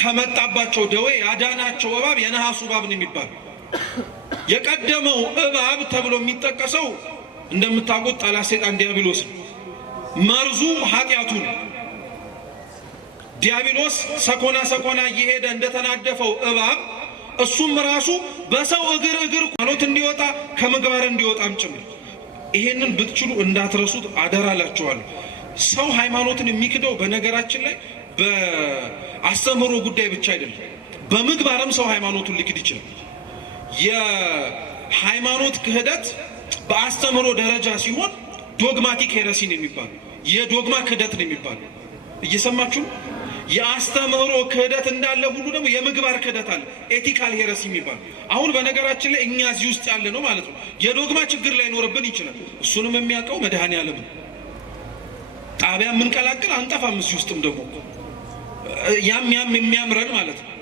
ከመጣባቸው ደዌ ያዳናቸው እባብ የነሐሱ እባብ ነው የሚባለው። የቀደመው እባብ ተብሎ የሚጠቀሰው እንደምታውቁት ጠላት ሰይጣን ዲያብሎስ ነው። መርዙ ኃጢአቱ ነው። ዲያብሎስ ሰኮና ሰኮና እየሄደ እንደተናደፈው እባብ እሱም ራሱ በሰው እግር ማለት እንዲወጣ ከምግባር እንዲወጣም ጭምር። ይሄንን ብትችሉ እንዳትረሱት አደራላችኋለሁ። ሰው ሃይማኖትን የሚክደው በነገራችን ላይ በአስተምህሮ ጉዳይ ብቻ አይደለም፣ በምግባርም ሰው ሃይማኖቱን ሊክድ ይችላል። የሃይማኖት ክህደት በአስተምህሮ ደረጃ ሲሆን ዶግማቲክ ሄረሲ ነው የሚባለው፣ የዶግማ ክህደት ነው የሚባለው። እየሰማችሁ የአስተምህሮ ክህደት እንዳለ ሁሉ ደግሞ የምግባር ክህደት አለ፣ ኤቲካል ሄረሲ የሚባል። አሁን በነገራችን ላይ እኛ እዚህ ውስጥ ያለ ነው ማለት ነው። የዶግማ ችግር ላይኖርብን ይችላል። እሱንም የሚያውቀው መድኃኔዓለም ነው። ጣቢያ የምንቀላቅል አንጠፋም። እዚህ ውስጥም ደግሞ ያም የሚያምረን ማለት ነው።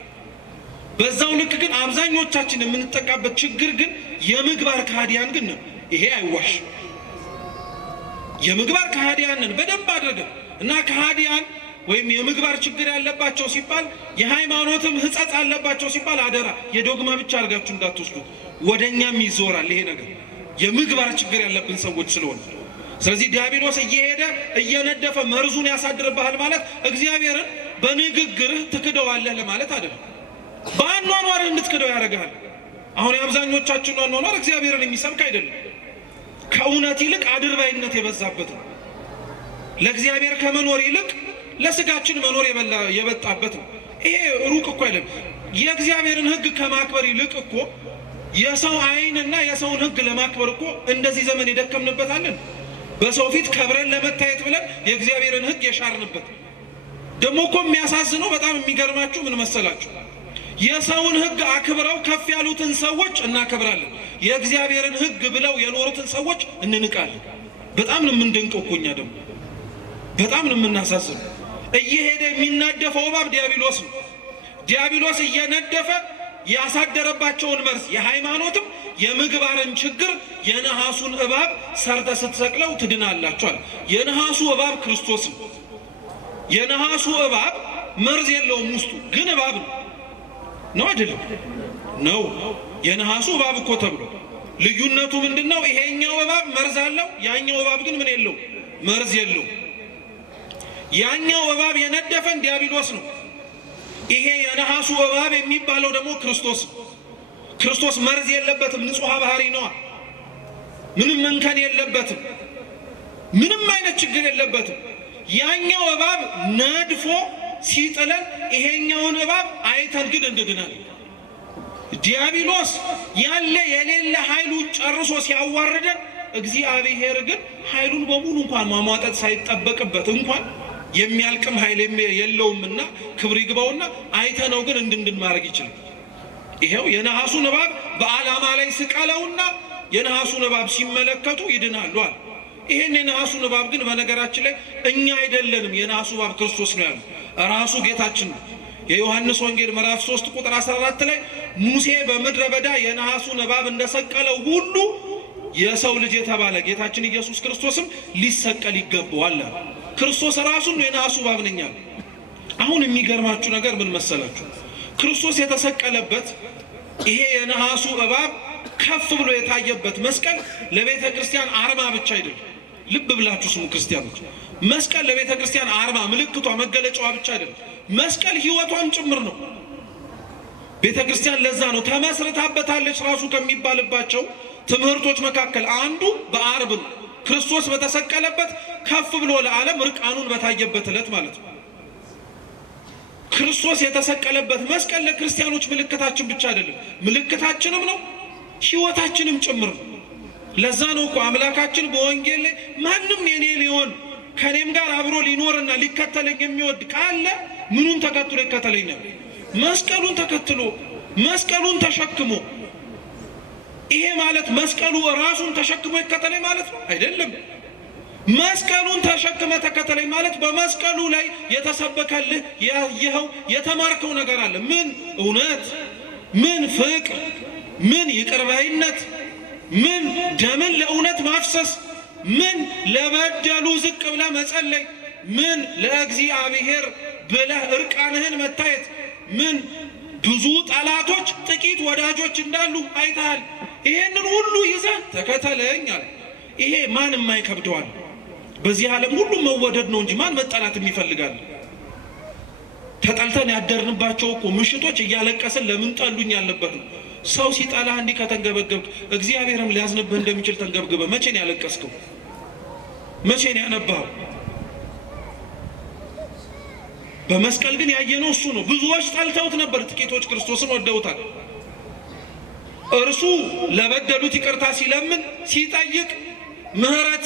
በዛው ልክ ግን አብዛኞቻችን የምንጠቃበት ችግር ግን የምግባር ከሃዲያን ግን ነው። ይሄ አይዋሽ፣ የምግባር ከሃዲያንን በደንብ አድርገን እና ከሃዲያን ወይም የምግባር ችግር ያለባቸው ሲባል የሃይማኖትም ሕጸጽ አለባቸው ሲባል አደራ የዶግማ ብቻ አድርጋችሁ እንዳትወስዱ፣ ወደኛም ይዞራል ይሄ ነገር የምግባር ችግር ያለብን ሰዎች ስለሆነ። ስለዚህ ዲያብሎስ እየሄደ እየነደፈ መርዙን ያሳድርብሃል ማለት እግዚአብሔርን በንግግርህ ትክደዋለህ ለማለት አይደለም፣ በአኗኗርህ እንድትክደው ያደርግሃል። አሁን የአብዛኞቻችን አኗኗር እግዚአብሔርን የሚሰብክ አይደለም፣ ከእውነት ይልቅ አድርባይነት የበዛበት ነው። ለእግዚአብሔር ከመኖር ይልቅ ለስጋችን መኖር የበጣበት ነው። ይሄ ሩቅ እኮ አይደለም። የእግዚአብሔርን ሕግ ከማክበር ይልቅ እኮ የሰው ዓይንና የሰውን ሕግ ለማክበር እኮ እንደዚህ ዘመን የደከምንበታለን። በሰው ፊት ከብረን ለመታየት ብለን የእግዚአብሔርን ሕግ የሻርንበት። ደግሞ እኮ የሚያሳዝነው በጣም የሚገርማችሁ ምን መሰላችሁ? የሰውን ሕግ አክብረው ከፍ ያሉትን ሰዎች እናከብራለን፣ የእግዚአብሔርን ሕግ ብለው የኖሩትን ሰዎች እንንቃለን። በጣም ነው የምንደንቀው እኮ እኛ ደግሞ በጣም ነው የምናሳዝነው። እየሄደ የሚናደፈው እባብ ዲያብሎስ ነው። ዲያብሎስ እየነደፈ ያሳደረባቸውን መርዝ የሃይማኖትም የምግባርን ችግር የነሐሱን እባብ ሰርተ ስትሰቅለው ትድናላችኋል። የነሐሱ እባብ ክርስቶስ ነው። የነሐሱ እባብ መርዝ የለውም ውስጡ፣ ግን እባብ ነው አይደለም? ነው የነሐሱ እባብ እኮ ተብሎ ልዩነቱ ምንድነው? ይሄኛው እባብ መርዝ አለው፣ ያኛው እባብ ግን ምን የለው? መርዝ የለው። ያኛው እባብ የነደፈን ዲያብሎስ ነው። ይሄ የነሐሱ እባብ የሚባለው ደግሞ ክርስቶስ። ክርስቶስ መርዝ የለበትም፣ ንጹሕ ባህሪ ነዋ። ምንም እንከን የለበትም፣ ምንም አይነት ችግር የለበትም። ያኛው እባብ ነድፎ ሲጥለን ይሄኛውን እባብ አይተን ግን እንድናለን። ዲያብሎስ ያለ የሌለ ኃይሉን ጨርሶ ሲያዋርደን፣ እግዚአብሔር ግን ኃይሉን በሙሉ እንኳን ማሟጠጥ ሳይጠበቅበት እንኳን የሚያልቅም ኃይል የለውምና ክብር ይግባውና አይተነው ግን እንድንድን ማድረግ ይችላል። ይሄው የነሐሱን እባብ በዓላማ ላይ ስቀለውና የነሐሱን እባብ ሲመለከቱ ይድናሉ አለ። ይሄን የነሐሱን እባብ ግን በነገራችን ላይ እኛ አይደለንም። የነሐሱ እባብ ክርስቶስ ነው ያለው፣ ራሱ ጌታችን ነው። የዮሐንስ ወንጌል ምዕራፍ 3 ቁጥር 14 ላይ ሙሴ በምድረ በዳ የነሐሱን እባብ እንደሰቀለው ሁሉ የሰው ልጅ የተባለ ጌታችን ኢየሱስ ክርስቶስም ሊሰቀል ይገባዋል። ክርስቶስ ራሱን የነሐሱ እባብ ነኝ አለ። አሁን የሚገርማችሁ ነገር ምን መሰላችሁ? ክርስቶስ የተሰቀለበት ይሄ የነሐሱ እባብ ከፍ ብሎ የታየበት መስቀል ለቤተ ክርስቲያን አርማ ብቻ አይደለም። ልብ ብላችሁ ስሙ ክርስቲያኖች፣ መስቀል ለቤተ ክርስቲያን አርማ፣ ምልክቷ፣ መገለጫዋ ብቻ አይደለም። መስቀል ሕይወቷም ጭምር ነው። ቤተ ክርስቲያን ለዛ ነው ተመስርታበታለች ራሱ ከሚባልባቸው ትምህርቶች መካከል አንዱ በአርብ ነው። ክርስቶስ በተሰቀለበት ከፍ ብሎ ለዓለም ርቃኑን በታየበት ዕለት ማለት ነው። ክርስቶስ የተሰቀለበት መስቀል ለክርስቲያኖች ምልክታችን ብቻ አይደለም፣ ምልክታችንም ነው፣ ሕይወታችንም ጭምር ነው። ለዛ ነው እኮ አምላካችን በወንጌል ላይ ማንም የኔ ሊሆን ከኔም ጋር አብሮ ሊኖርና ሊከተለኝ የሚወድ ካለ ምኑን ተከትሎ ይከተለኝ ነው? መስቀሉን ተከትሎ መስቀሉን ተሸክሞ። ይሄ ማለት መስቀሉ ራሱን ተሸክሞ ይከተለኝ ማለት ነው አይደለም። መስቀሉን ተሸክመ ተከተለኝ ማለት በመስቀሉ ላይ የተሰበከልህ ያየኸው የተማርከው ነገር አለ። ምን እውነት፣ ምን ፍቅር፣ ምን ይቅርባይነት፣ ምን ደምን ለእውነት ማፍሰስ፣ ምን ለበደሉ ዝቅ ብለህ መጸለይ፣ ምን ለእግዚአብሔር ብለህ እርቃንህን መታየት፣ ምን ብዙ ጠላቶች ጥቂት ወዳጆች እንዳሉ አይተሃል። ይሄንን ሁሉ ይዘህ ተከተለኝ አለ። ይሄ ማን የማይከብደዋል? በዚህ ዓለም ሁሉ መወደድ ነው እንጂ ማን መጠላትም ይፈልጋል? ተጠልተን ያደርንባቸው እኮ ምሽቶች እያለቀስን ለምን ጠሉኝ ያለበት ነው። ሰው ሲጠላህ እንዲህ ከተንገበገብክ እግዚአብሔርም ሊያዝንብህ እንደሚችል ተንገብግበህ መቼ ነው ያለቀስከው? መቼ ነው ያነባኸው? በመስቀል ግን ያየነው እሱ ነው። ብዙዎች ጠልተውት ነበር፣ ጥቂቶች ክርስቶስን ወደውታል። እርሱ ለበደሉት ይቅርታ ሲለምን ሲጠይቅ ምህረት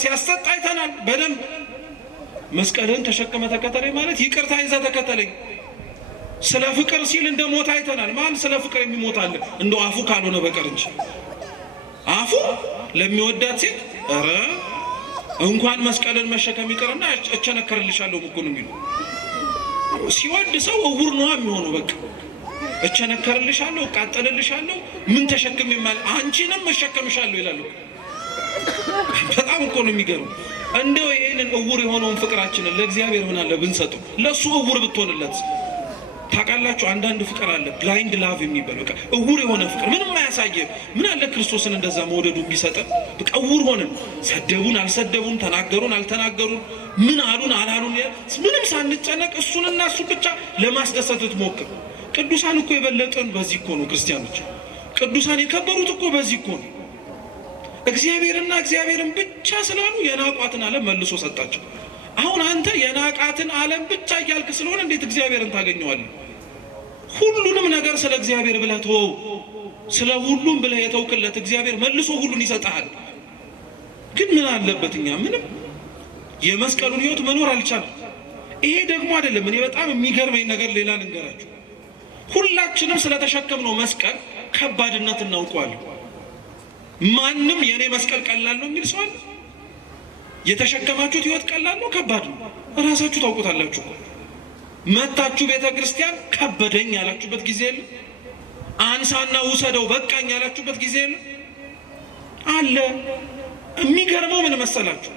ሲያሰጥ አይተናል በደንብ። መስቀልህን ተሸክመ ተከተለኝ ማለት ይቅርታ ይዘህ ተከተለኝ። ስለ ፍቅር ሲል እንደ ሞት አይተናል። ማን ስለ ፍቅር የሚሞት አለ? እንደው አፉ ካልሆነ በቀር እንጂ አፉ ለሚወዳት ሴት ኧረ እንኳን መስቀልን መሸከም ይቅርና እቸነከርልሻለሁ እኮ ነው የሚሉ። ሲወድ ሰው እውር ነው የሚሆነው። በቃ እቸነከርልሻለሁ፣ እቃጠልልሻለሁ፣ ምን ተሸክም ይማል አንቺንም እሸከምሻለሁ ይላሉ። በጣም እኮ ነው የሚገርም። እንደው ይሄንን እውር የሆነውን ፍቅራችንን ለእግዚአብሔር ምን አለ ብንሰጠው፣ ለሱ እውር ብትሆንለት። ታውቃላችሁ አንዳንድ ፍቅር አለ ብላይንድ ላቭ የሚባል በቃ እውር የሆነ ፍቅር ምንም አያሳየም። ምን አለ ክርስቶስን እንደዛ መውደዱ ቢሰጠን። በቃ እውር ሆነን ሰደቡን አልሰደቡን፣ ተናገሩን አልተናገሩን፣ ምን አሉን አላሉን፣ ምንም ሳንጨነቅ እሱንና እሱ ብቻ ለማስደሰት ትሞክር። ቅዱሳን እኮ የበለጠን በዚህ እኮ ነው። ክርስቲያኖች ቅዱሳን የከበሩት እኮ በዚህ እኮ ነው። እግዚአብሔርና እግዚአብሔርን ብቻ ስላሉ የናቋትን ዓለም መልሶ ሰጣቸው። አሁን አንተ የናቃትን ዓለም ብቻ እያልክ ስለሆነ እንዴት እግዚአብሔርን ታገኘዋለህ? ሁሉንም ነገር ስለ እግዚአብሔር ብለህ ተወው። ስለ ሁሉም ብለህ የተውክለት እግዚአብሔር መልሶ ሁሉን ይሰጣል። ግን ምን አለበት እኛ ምንም የመስቀሉን ሕይወት መኖር አልቻለም። ይሄ ደግሞ አይደለም። እኔ በጣም የሚገርመኝ ነገር ሌላ ልንገራችሁ። ሁላችንም ስለተሸከምነው መስቀል ከባድነት እናውቀዋለን። ማንም የኔ መስቀል ቀላል ነው የሚል ሰው አለ? የተሸከማችሁት ሕይወት ቀላል ነው ከባድ ነው? እራሳችሁ ታውቁታላችሁ። መታችሁ ቤተ ክርስቲያን ከበደኝ ያላችሁበት ጊዜ የለም? አንሳና ውሰደው በቃኝ ያላችሁበት ጊዜ የለም? አለ። የሚገርመው ምን መሰላችሁ?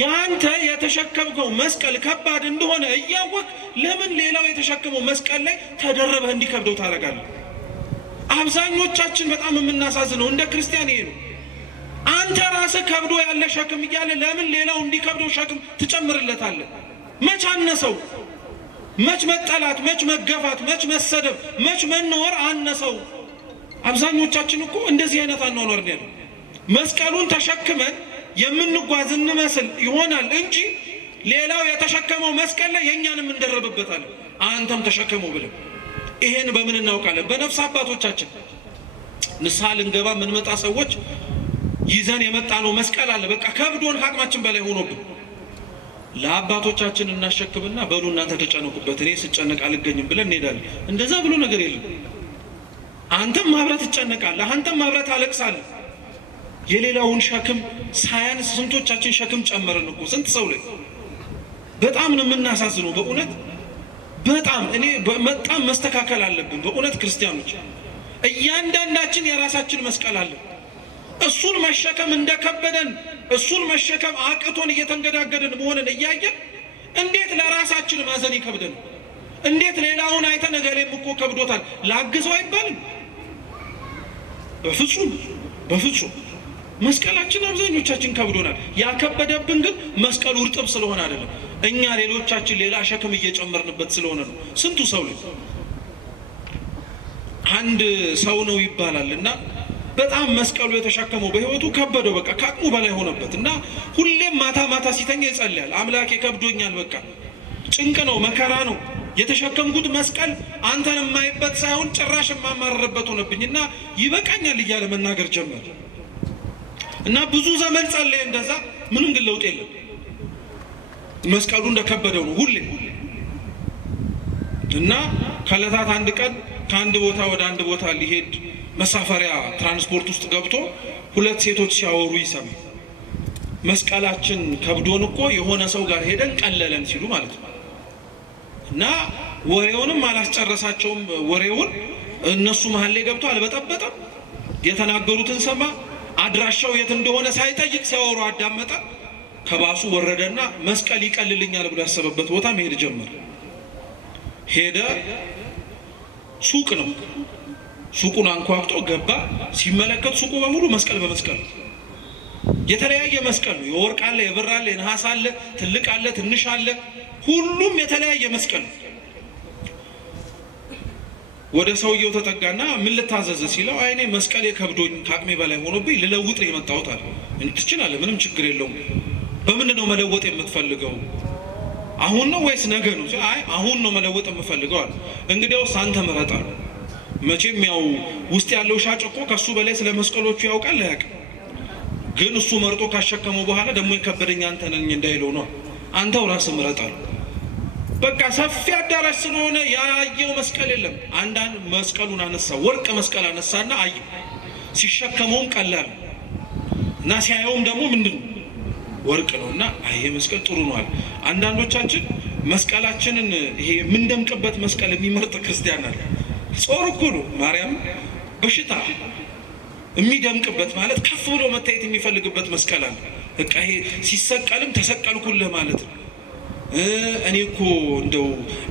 ያንተ የተሸከምከው መስቀል ከባድ እንደሆነ እያወቅ ለምን ሌላው የተሸከመው መስቀል ላይ ተደረበህ እንዲከብደው ታደርጋለህ? አብዛኞቻችን በጣም የምናሳዝነው እንደ ክርስቲያን ይሄ ነው። አንተ ራስህ ከብዶ ያለ ሸክም እያለ ለምን ሌላው እንዲከብደው ሸክም ትጨምርለታለህ? መች አነሰው? መች መጠላት፣ መች መገፋት፣ መች መሰደብ፣ መች መኖር አነሰው? አብዛኞቻችን እኮ እንደዚህ አይነት አኗኗር ነው ያለው። መስቀሉን ተሸክመን የምንጓዝ እንመስል ይሆናል እንጂ ሌላው የተሸከመው መስቀል ላይ የእኛንም እንደረብበታለን። አንተም ተሸከመው ብለን ይሄን በምን እናውቃለን? በነፍስ አባቶቻችን ንስሐ ልንገባ የምንመጣ ሰዎች ይዘን የመጣ ነው መስቀል አለ። በቃ ከብዶን ከአቅማችን በላይ ሆኖብን ለአባቶቻችን እናሸክምና በሉ እናንተ ተጨነቁበት፣ እኔ ስጨነቅ አልገኝም ብለን እንሄዳለን። እንደዛ ብሎ ነገር የለም። አንተም ማብረት ትጨነቃለህ፣ አንተም ማብረት አለቅሳለህ። የሌላውን ሸክም ሳያንስ ስንቶቻችን ሸክም ጨመርን እኮ ስንት ሰው ላይ። በጣም ነው የምናሳዝነው በእውነት በጣም። እኔ በጣም መስተካከል አለብን በእውነት ክርስቲያኖች። እያንዳንዳችን የራሳችን መስቀል አለ። እሱን መሸከም እንደከበደን እሱን መሸከም አቅቶን እየተንገዳገድን መሆንን እያየን እንዴት ለራሳችን ማዘን ይከብደን? እንዴት ሌላውን አይተን እገሌም እኮ ከብዶታል ላግዘው አይባልም? በፍጹም በፍጹም። መስቀላችን አብዛኞቻችን ከብዶናል። ያከበደብን ግን መስቀሉ እርጥብ ስለሆነ አይደለም፣ እኛ ሌሎቻችን ሌላ ሸክም እየጨመርንበት ስለሆነ ነው። ስንቱ ሰው ላይ አንድ ሰው ነው ይባላል እና በጣም መስቀሉ የተሸከመው በህይወቱ ከበደው፣ በቃ ከአቅሙ በላይ ሆነበት እና ሁሌም ማታ ማታ ሲተኛ ይጸልያል። አምላኬ ከብዶኛል፣ በቃ ጭንቅ ነው፣ መከራ ነው፣ የተሸከምኩት መስቀል አንተን የማይበት ሳይሆን ጭራሽ የማማረርበት ሆነብኝ እና ይበቃኛል እያለ መናገር ጀመረ እና ብዙ ዘመን ጸለየ እንደዛ። ምንም ግን ለውጥ የለም። መስቀሉ እንደከበደው ነው ሁሌ እና ከዕለታት አንድ ቀን ከአንድ ቦታ ወደ አንድ ቦታ ሊሄድ መሳፈሪያ ትራንስፖርት ውስጥ ገብቶ ሁለት ሴቶች ሲያወሩ ይሰማል መስቀላችን ከብዶን እኮ የሆነ ሰው ጋር ሄደን ቀለለን ሲሉ ማለት ነው። እና ወሬውንም አላስጨረሳቸውም። ወሬውን እነሱ መሀል ላይ ገብቶ አልበጠበጠም። የተናገሩትን ሰማ። አድራሻው የት እንደሆነ ሳይጠይቅ ሲያወሩ አዳመጠ። ከባሱ ወረደና መስቀል ይቀልልኛል ብሎ ያሰበበት ቦታ መሄድ ጀመረ። ሄደ። ሱቅ ነው። ሱቁን አንኳኩቶ ገባ። ሲመለከት ሱቁ በሙሉ መስቀል በመስቀል ነው። የተለያየ መስቀል ነው። የወርቅ አለ፣ የብር አለ፣ የነሐስ አለ፣ ትልቅ አለ፣ ትንሽ አለ። ሁሉም የተለያየ መስቀል ነው። ወደ ሰውየው ተጠጋና ምን ልታዘዝ ሲለው አይኔ መስቀሌ ከብዶኝ ከአቅሜ በላይ ሆኖብኝ ልለውጥ ነው የመጣሁት አለ። ትችላለህ፣ ምንም ችግር የለውም። በምንድን ነው መለወጥ የምትፈልገው? አሁን ነው ወይስ ነገ ነው? አይ አሁን ነው መለወጥ የምፈልገው አለ። እንግዲያውስ አንተ ምረጥ አለ። መቼም ያው ውስጥ ያለው ሻጭ እኮ ከሱ በላይ ስለ መስቀሎቹ ያውቃል አያውቅም? ግን እሱ መርጦ ካሸከመው በኋላ ደግሞ የከበደኝ አንተ ነኝ እንዳይለው ነው። አንተው ራስህ ምረጥ አለ። በቃ ሰፊ አዳራሽ ስለሆነ ያየው መስቀል የለም። አንዳንድ መስቀሉን አነሳ፣ ወርቅ መስቀል አነሳና አየ። ሲሸከመውም ቀላል እና ሲያየውም ደግሞ ምንድን ነው ወርቅ ነውና አይ መስቀል ጥሩ ነው አለ። አንዳንዶቻችን መስቀላችንን ይሄ የምንደምቅበት መስቀል የሚመርጥ ክርስቲያን አለ። ጾር እኮ ነው ማርያም በሽታ የሚደምቅበት ማለት ከፍ ብሎ መታየት የሚፈልግበት መስቀል አለ። በቃ ይሄ ሲሰቀልም ተሰቀልኩልህ ማለት ነው። እኔ እኮ እንደው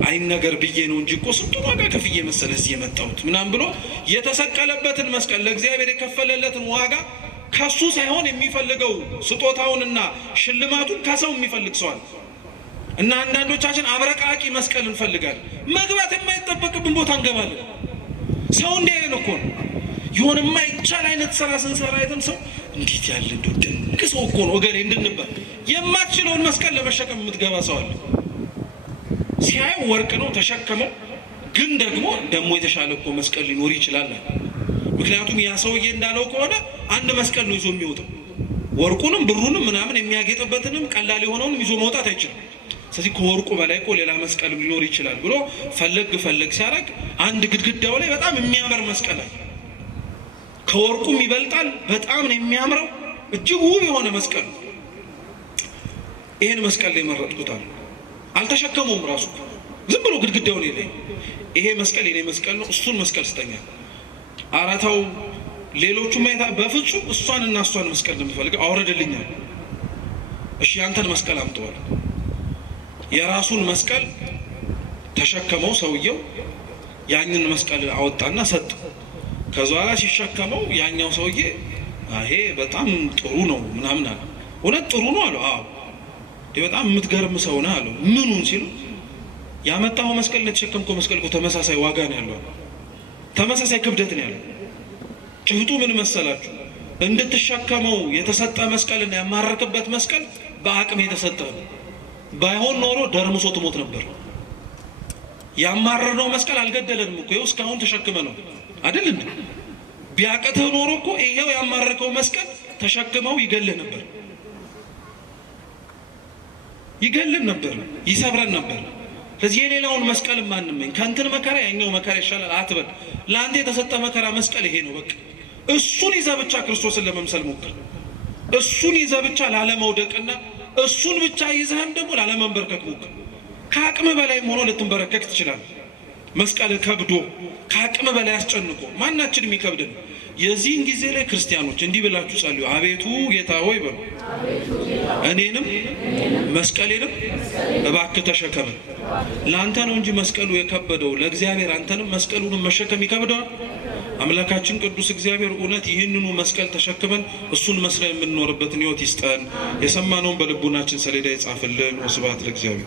አይን ነገር ብዬ ነው እንጂ እኮ ስንቱን ዋጋ ከፍዬ መሰለህ እዚህ የመጣሁት ምናምን ብሎ የተሰቀለበትን መስቀል ለእግዚአብሔር የከፈለለትን ዋጋ ከሱ ሳይሆን የሚፈልገው ስጦታውንና ሽልማቱን ከሰው የሚፈልግ ሰዋል። እና አንዳንዶቻችን አብረቃቂ መስቀል እንፈልጋለን። መግባት የማይጠበቅብን ቦታ እንገባለን። ሰው እንዲያየን እኮ ነው። የሆነ የማይቻል አይነት ስራ ስንሰራ አይተን ሰው እንዴት ያለ እንደው ድንቅ ሰው እኮ ነው እገሌ እንድንባል የማትችለውን መስቀል ለመሸከም የምትገባ ሰው አለ። ሲያየው ወርቅ ነው ተሸከመው፣ ግን ደግሞ የተሻለ እኮ መስቀል ሊኖር ይችላል። ምክንያቱም ያ ሰውዬ እንዳለው ከሆነ አንድ መስቀል ነው ይዞ የሚወጣው። ወርቁንም ብሩንም ምናምን የሚያጌጥበትንም ቀላል የሆነውንም ይዞ መውጣት አይችልም። ስለዚህ ከወርቁ በላይ እኮ ሌላ መስቀል ሊኖር ይችላል ብሎ ፈለግ ሲያደርግ አንድ ግድግዳው ላይ በጣም የሚያምር መስቀል አለ። ከወርቁም ይበልጣል፣ በጣም ነው የሚያምረው። እጅግ ውብ የሆነ መስቀል። ይሄን መስቀል ላይ መረጥኩታል። አልተሸከመውም ራሱ ዝም ብሎ ግድግዳው ላይ ይሄ መስቀል የኔ መስቀል ነው፣ እሱን መስቀል ስጠኛል። አራታው ሌሎቹ ማይታ በፍጹም እሷን መስቀል እንደምፈልገው አውረድልኛል። እሺ አንተን መስቀል አምጥቷል። የራሱን መስቀል ተሸከመው ሰውየው። ያንን መስቀል አወጣና ሰጠ። ከዛ በኋላ ሲሸከመው ያኛው ሰውዬ ይሄ በጣም ጥሩ ነው ምናምን አለ። እውነት ጥሩ ነው አለው። አዎ በጣም የምትገርም ሰው ነህ አለው። ምኑን ሲሉ ያመጣው መስቀል ለተሸከምከው መስቀል እኮ ተመሳሳይ ዋጋ ነው ያለው፣ ተመሳሳይ ክብደት ነው ያለው። ጭብጡ ምን መሰላችሁ? እንድትሸከመው የተሰጠ መስቀልና ያማረክበት መስቀል በአቅም የተሰጠ ነው። ባይሆን ኖሮ ደርምሶ ትሞት ነበር። ያማረረው መስቀል አልገደለንም እኮ ይኸው እስካሁን ተሸክመ ነው አይደል እንዴ? ቢያቀተው ኖሮ እኮ ይሄው ያማረከው መስቀል ተሸክመው ይገልህ ነበር፣ ይሰብረን ነበር። ስለዚህ የሌላውን መስቀል ማንመኝ ከእንትን መከራ ያኛው መከራ ይሻላል አትበል። ለአንተ የተሰጠ መከራ መስቀል ይሄ ነው በቃ። እሱን ይዘህ ብቻ ክርስቶስን ለመምሰል ሞክር። እሱን ይዘህ ብቻ ላለመውደቅና እሱን ብቻ ይዘህም ደግሞ ላለመንበርከክ ሞክር። ከአቅም በላይም ሆኖ ልትንበረከክ ትችላለህ። መስቀል ከብዶ ከአቅም በላይ አስጨንቆ ማናችንም ይከብድን። የዚህን ጊዜ ላይ ክርስቲያኖች እንዲህ ብላችሁ ጸልዩ። አቤቱ ጌታ ሆይ በሉ፣ እኔንም መስቀሌንም እባክህ ተሸከመን። ለአንተ ነው እንጂ መስቀሉ የከበደው ለእግዚአብሔር አንተንም መስቀሉንም መሸከም ይከብደዋል? አምላካችን ቅዱስ እግዚአብሔር እውነት ይህንኑ መስቀል ተሸክመን እሱን መስለን የምንኖርበትን ሕይወት ይስጠን። የሰማነውን በልቡናችን ሰሌዳ ይጻፍልን። ወስብሐት ለእግዚአብሔር።